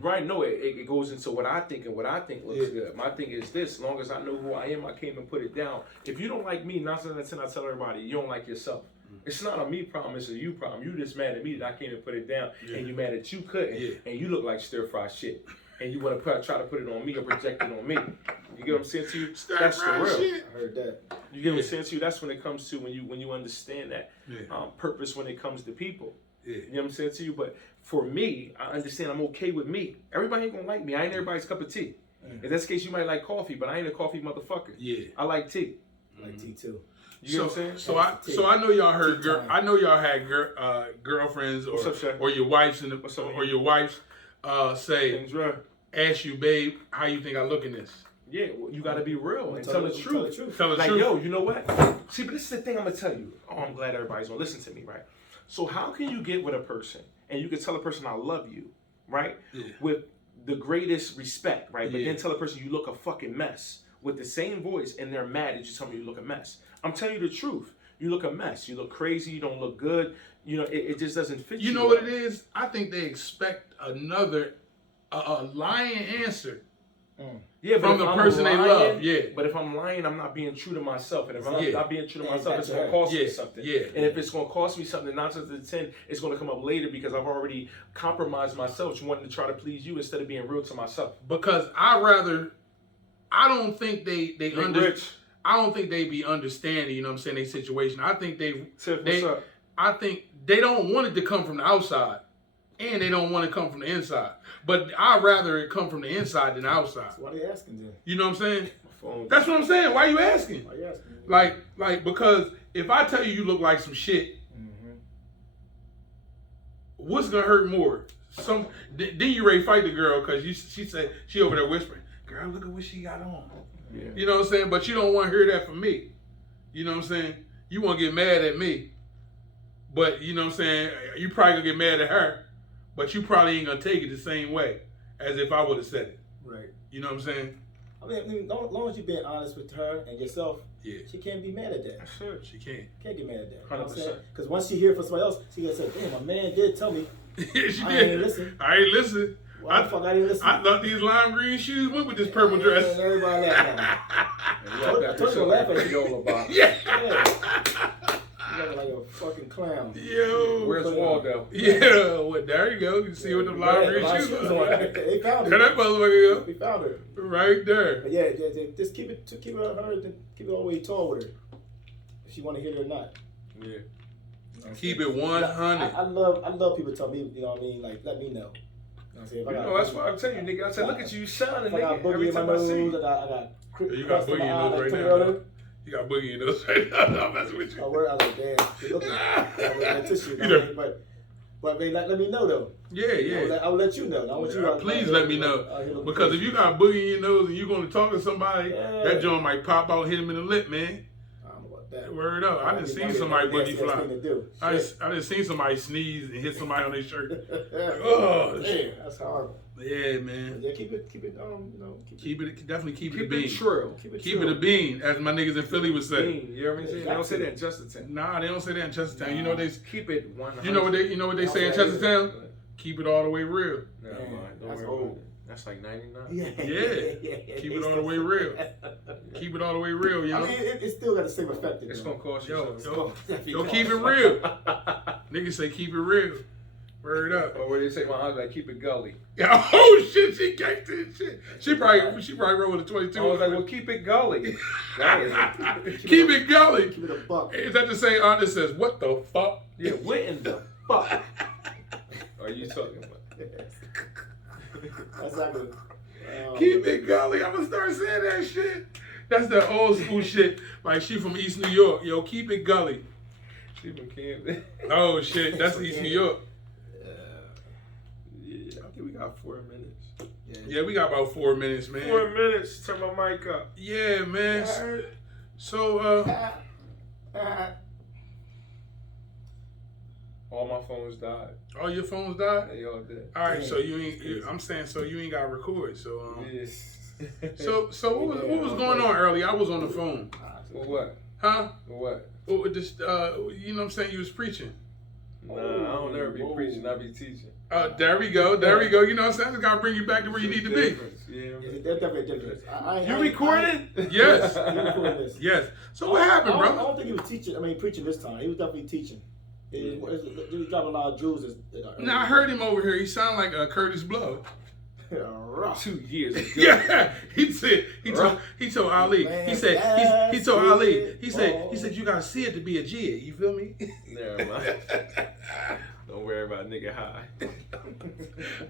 Right, no, it goes into what I think and what I think looks good. My thing is this, as long as I know who I am, I came and put it down. If you don't like me, 9 times out of 10, I tell everybody, you don't like yourself. It's not a me problem, it's a you problem. You just mad at me that I came and put it down, and you mad that you couldn't, and you look like stir-fry shit. And you want to try to put it on me or project it on me. You get what I'm saying to you? That's the real. Shit. I heard that. You get what I'm saying to you? That's when it comes to when you understand that purpose when it comes to people. Yeah. You know what I'm saying to you? But for me, I understand I'm okay with me. Everybody ain't gonna like me. I ain't everybody's cup of tea. In this case, you might like coffee, but I ain't a coffee motherfucker. Yeah. I like tea. I like tea too. You know what I'm saying? So I know y'all heard I know y'all had girlfriends or your wives or your wives say ask you, babe, how you think I look in this? Yeah, well, you gotta be real and tell the truth. Tell the like, truth. yo, you know what? See, but this is the thing I'm gonna tell you. Oh, I'm glad everybody's gonna listen to me, right? So how can you get with a person and you can tell a person I love you, right? Yeah. With the greatest respect, right? But Yeah. then tell a person you look a fucking mess with the same voice and they're mad that you tell me you look a mess. I'm telling you the truth. You look a mess. You look crazy. You don't look good. You know, it just doesn't fit you. You know what it is? I think they expect another a lying answer. Yeah, from the person they love. Yeah. But if I'm lying, I'm not being true to myself. And if I'm not being true to Yeah, myself, it's going to exactly. cost me something. Yeah. And if it's going to cost me something, 9 times out of 10, it's going to come up later because I've already compromised myself wanting to try to please you instead of being real to myself. Because I don't think they I don't think they be understanding, you know what I'm saying, their situation. I think I think they don't want it to come from the outside. And they don't want it to come from the inside. But I'd rather it come from the inside than the outside. Why they asking then? You know what I'm saying? phone. That's what I'm saying. Why you asking? Why you asking? Like because if I tell you look like some shit, what's gonna hurt more? Then you ready to fight the girl because she said she over there whispering, girl, look at what she got on. Yeah. You know what I'm saying? But you don't want to hear that from me. You know what I'm saying? You want to get mad at me. But you know what I'm saying? You probably gonna get mad at her, but you probably ain't gonna take it the same way as if I would have said it. Right. You know what I'm saying? I mean, as long as you're being honest with her and yourself, Yeah. she can't be mad at that. Sure. She can't. Can't get mad at that. 100%. Because once she hear it from somebody else, she gonna say, "Damn, my man did tell me." Yeah, she I did. ain't listen. I ain't listen. Why the fuck I didn't listen? I thought these lime green shoes went with this purple dress. And everybody laughed at me. I told you to laugh at you over about. Yeah. You look like a fucking clown. Yo. Where's Waldo? Yeah. Well, there you go. You see what them lime green shoes on. are. They found her. There that motherfucker go. We found her. Right there. But yeah, just keep it all the way tall with her. If she want to hear it or not. Yeah. You know Keep it 100. I love people tell me, you know what I mean, like let me know. You know what I'm saying? If I got, that's what I'm telling you, nigga. I said, look at you shining, if I got nigga. boogie Every in my time I see nose, you. I got You got boogie in your nose right now. Though. You got boogie in your nose right now. I'm messing with you. I was like, damn, good looking. That tissue. You know. But they let me know though. Yeah. I will let you know. I want you. Please let me know. Because if you got boogie in your nose and you're going to talk to somebody, that joint might pop out, hit him in the lip, man. I don't know about that. Word up. I done seen somebody boogie fly. I done seen somebody sneeze and hit somebody on their shirt. Oh, damn, that's horrible. Yeah, man. Yeah, keep it, definitely keep it a Keep bean. it true. Keep it a bean, as my niggas in Philly would say. Bean. You know what I'm saying? They don't say that in Chestertown. Nah, they don't say that in Chestertown. You know they Keep it 100. You know what they say in Chestertown? Keep it all the way real. Never mind. Don't That's worry old. about it. That's like 99. Yeah. Keep it all the way real. Keep it all the way real, yo. I mean, it still got the same effect. It's gonna cost you something. Yo, keep it real. Niggas say keep it real. Word up. Or what they say, my husband, keep it gully. Oh shit, she gangsta and shit. She probably rolled with a 22. I was like, well, keep it gully. Keep it gully. Keep it a buck. Is that the same aunt that says, what the fuck? Yeah, what in the fuck are you talking about? That's exactly. Keep it gully. I'm gonna start saying that shit. That's the old school shit. Like she from East New York. Yo, keep it gully. She from Camden. Oh shit, that's East New York. Yeah, I think we got 4 minutes. Yeah, we got about 4 minutes, man. 4 minutes. Turn my mic up. Yeah, man. So, all my phones died. all your phones died? They all did. All right, so you ain't. I'm saying, so you ain't got to record. So, Yes. so what was going on earlier? I was on the phone. Well, what? Huh? What? What just you know what I'm saying? You was preaching. Nah, I don't ever be preaching. I be teaching. There we go. There we go. You know what I'm saying? I just gotta bring you back to where you need to be. Yeah. There's definitely a difference. You recording? Yes. You recording this. Yes. So what happened, I bro? don't think he was teaching. I mean, preaching this time. He was definitely teaching. He was dropping a lot of jewels. Now I heard him over here. He sound like Curtis Blow. 2 years ago. Yeah, he told Ali. He said he told Ali. He said you gotta see it to be a G. You feel me? Never mind. Don't worry about nigga high.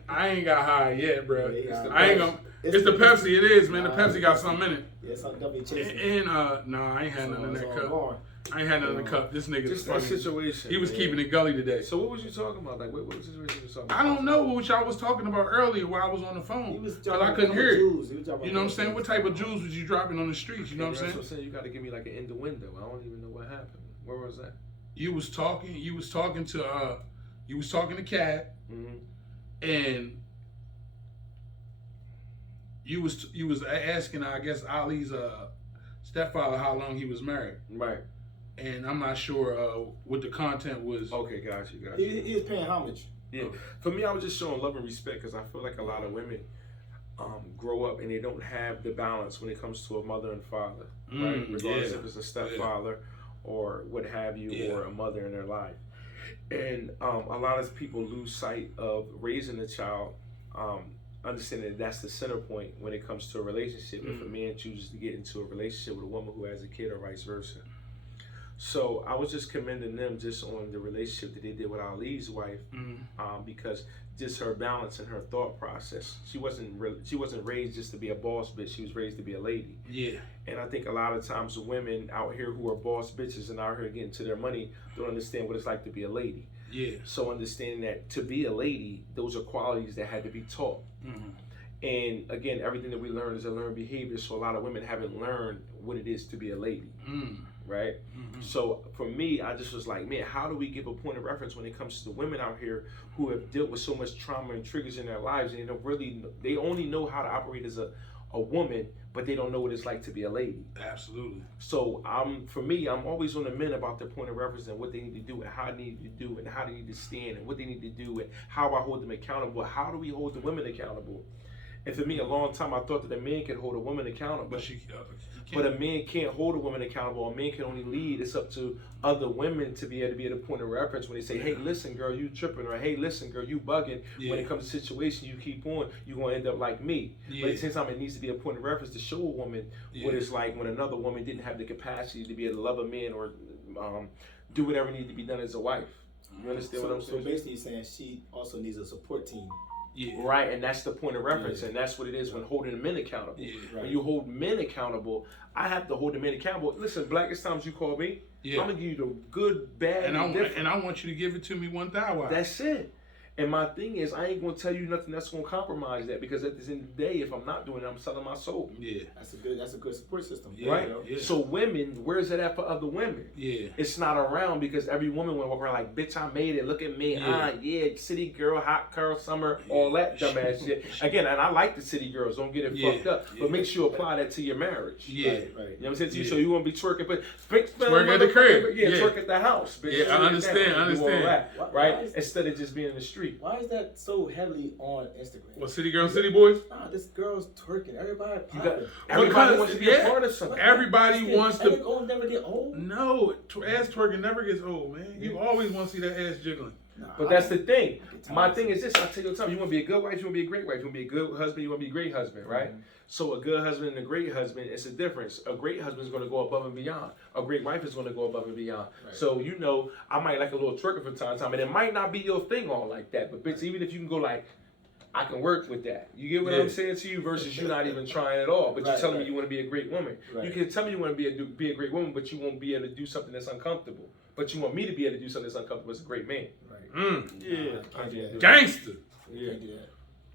I ain't got high yet, bro. Yeah, I ain't gonna. It's the Pepsi. It is, man. The Pepsi got something in it. Yeah, something definitely chasing. And nah, I ain't had nothing in that cup. I ain't had nothing in the cup. This nigga Just that fucking. situation. He was man. keeping it gully today. So what was you talking about? Like, what situation you was talking about? I don't know what y'all was talking about earlier while I was on the phone. He was Cause I couldn't hear it. jewels. You know what I'm saying? What type of jewels was you dropping on the streets? You know what I'm That's saying? You got to give me like an innuendo. I don't even know what happened. Where was that? You was talking to Cat, and you was asking, I guess, Ali's stepfather how long he was married. Right. And I'm not sure what the content was. Okay, got you. He was paying homage. Yeah. For me, I was just showing love and respect because I feel like a lot of women grow up and they don't have the balance when it comes to a mother and father, right? Regardless if it's a stepfather or what have you, or a mother in their life. And a lot of people lose sight of raising a child, understanding that that's the center point when it comes to a relationship. If a man chooses to get into a relationship with a woman who has a kid or vice versa. So I was just commending them just on the relationship that they did with Ali's wife, because just her balance and her thought process. She wasn't raised just to be a boss bitch. She was raised to be a lady. Yeah. And I think a lot of times the women out here who are boss bitches and out here getting to their money don't understand what it's like to be a lady. Yeah. So understanding that to be a lady, those are qualities that had to be taught. And again, everything that we learn is a learned behavior. So a lot of women haven't learned what it is to be a lady. Right? So for me, I just was like, man, how do we give a point of reference when it comes to the women out here who have dealt with so much trauma and triggers in their lives, and they only know how to operate as a woman, but they don't know what it's like to be a lady. Absolutely. So for me, I'm always on the men about their point of reference and what they need to do and how they need to do and how they need to stand and what they need to do and how I hold them accountable. How do we hold the women accountable? And for me, a long time I thought that a man could hold a woman accountable. But a man can't hold a woman accountable. A man can only lead. It's up to other women to be able to point of reference when they say, hey, listen, girl, you tripping, or hey, listen, girl, you bugging. When it comes to situation, you keep on, you're going to end up like me. But at the same time, it needs to be a point of reference to show a woman what it's like when another woman didn't have the capacity to be able to love a man or do whatever needed to be done as a wife. You understand what I'm saying? So basically, you're saying she also needs a support team. Right, and that's the point of reference, and that's what it is when holding the men accountable. When you hold men accountable, I have to hold the men accountable. Listen, Blackest Times, you call me. I'm gonna give you the good, bad, and different. I want you to give it to me 1,000. That's it. And my thing is, I ain't gonna tell you nothing that's gonna compromise that, because at the end of the day, if I'm not doing it, I'm selling my soul. That's a good support system. Right? So women, where's it at for other women? It's not around, because every woman will walk around like, bitch, I made it, look at me, city girl, hot girl, summer, all that dumbass shit. Again, and I like the city girls, don't get it fucked up, but make sure you apply that to your marriage. Right. You know what I'm saying to you? So you won't be twerking, but twerk at the crib. Twerk at the house. Bitch. I understand. Right? Instead of just being in the street. Why is that so heavily on Instagram? Well, city girls, city boys? Nah, this girl's twerking. Everybody Everybody wants to be a part of something. Everybody wants to. That never get old? No, ass twerking never gets old, man. You always want to see that ass jiggling. But that's the thing. My thing is this. I'll tell you all the time. You want to be a good wife, you want to be a great wife. You want to be a good husband, you want to be a great husband, right? So a good husband and a great husband, it's a difference. A great husband is going to go above and beyond. A great wife is going to go above and beyond. So, you know, I might like a little twerking from time to time, and it might not be your thing all like that. But, bitch, even if you can go like, I can work with that. You get what I'm saying to you versus you not even trying at all. But you're telling me you want to be a great woman. You can tell me you want to be a great woman, but you won't be able to do something that's uncomfortable. But you want me to be able to do something that's uncomfortable as a great man. Gangster. Yeah.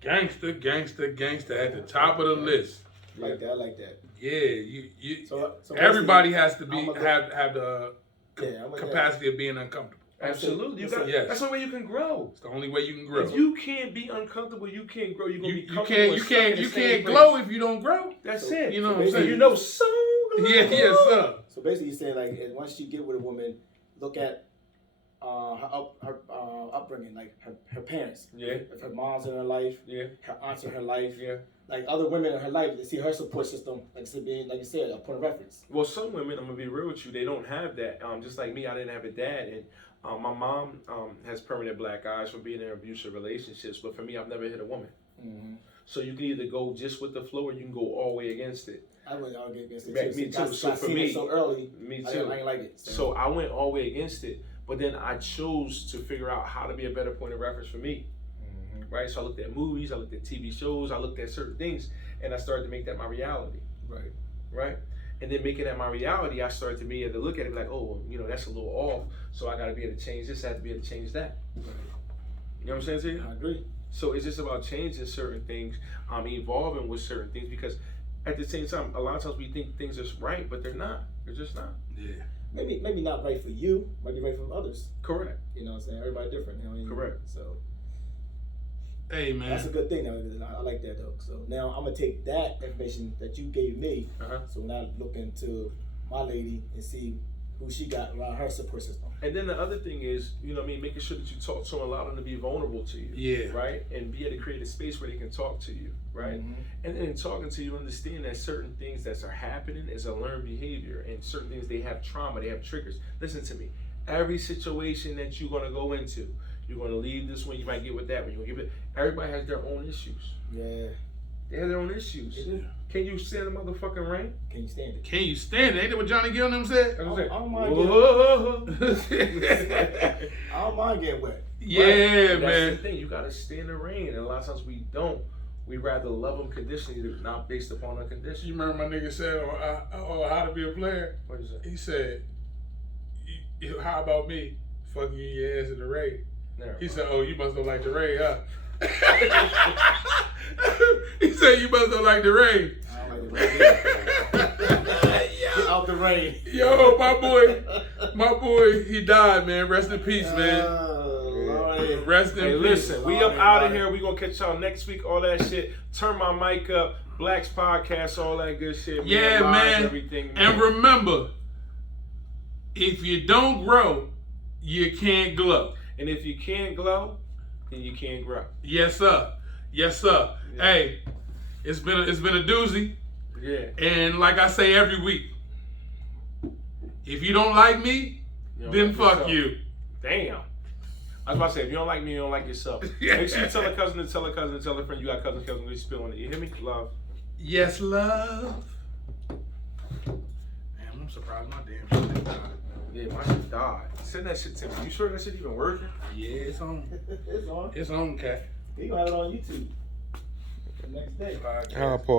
Gangster at the top of the list. I like that. Yeah, So everybody has to be I'm have the capacity of being uncomfortable. Absolutely. That's the only way you can grow. It's the only way you can grow. If you can't be uncomfortable, you can't grow. You're gonna be comfortable. You can't glow if you don't grow. That's it. You know what I'm saying? You know, so sir. So basically, you're saying like, once you get with a woman, look at her upbringing, like her parents. If her mom's in her life, her aunts in her life, like other women in her life, they see her support system, like you said, a point of reference. Well, some women, I'm gonna be real with you, they don't have that. Just like me, I didn't have a dad, and my mom has permanent black eyes from being in abusive relationships. But for me, I've never hit a woman. So you can either go just with the flow, or you can go all the way against it. I went all the way against it. Me too. So for me, so early, me too. I didn't like it. So I went all the way against it, but then I chose to figure out how to be a better point of reference for me. Right, so I looked at movies, I looked at TV shows, I looked at certain things, and I started to make that my reality. Right, and then making that my reality, I started to be able to look at it like, oh, you know, that's a little off, so I got to be able to change this, I have to be able to change that. You know what I'm saying to you? I agree. So it's just about changing certain things, evolving with certain things, because at the same time, a lot of times we think things are right, but they're not. They're just not. Maybe not right for you, might be right for others. Correct. You know what I'm saying? Everybody different. You know what I mean? Correct. So. Hey, man. That's a good thing. I like that, though. So now I'm going to take that information that you gave me. So when I look into my lady and see who she got around her support system. And then the other thing is, you know what I mean, making sure that you talk to them, allow them to be vulnerable to you. Right? And be able to create a space where they can talk to you. Right? And then in talking to you, understand that certain things that are happening is a learned behavior. And certain things, they have trauma, they have triggers. Listen to me. Every situation that you're going to go into, you're going to leave this one, you might get with that one. Everybody has their own issues. They have their own issues. Can you stand the motherfucking rain? Can you stand it? Can you stand it? Ain't that what Johnny Gill and them said? I don't mind Whoa. I don't mind getting wet. Yeah, That's man. the thing. You gotta stand the rain, and a lot of times we don't. We rather love unconditionally, not based upon unconditional. You remember my nigga said on How to Be a Player? What is that? He said, how about me? Fucking you in your ass in the rain. He said, oh, you must don't like the rain, huh? He said, you must don't like the rain. I don't like the rain. Get out the rain. Yo, my boy, he died, man. Rest in peace, man. Rest in peace. Listen, we up out of here. We gonna catch y'all next week. All that shit. Turn my mic up. Black's podcast. All that good shit. Yeah, Live, man. everything, man. And remember, if you don't grow, you can't glow. And if you can't glow, then you can't grow. Yes, sir. Yes, sir. Yeah. Hey, it's been a doozy. Yeah. And like I say every week, if you don't like me, then fuck you. Damn. I was about to say, if you don't like me, you don't like yourself. Make sure you tell a cousin to tell a cousin to tell a friend you got cousin we spill on it. You hear me? Love. Yes, love. Damn, I'm surprised my damn shit died. Yeah, my shit died. Send that shit to me. You sure that shit even working? Yeah, it's on. It's on. It's on, cat. We gonna have it on YouTube the next day. Paul.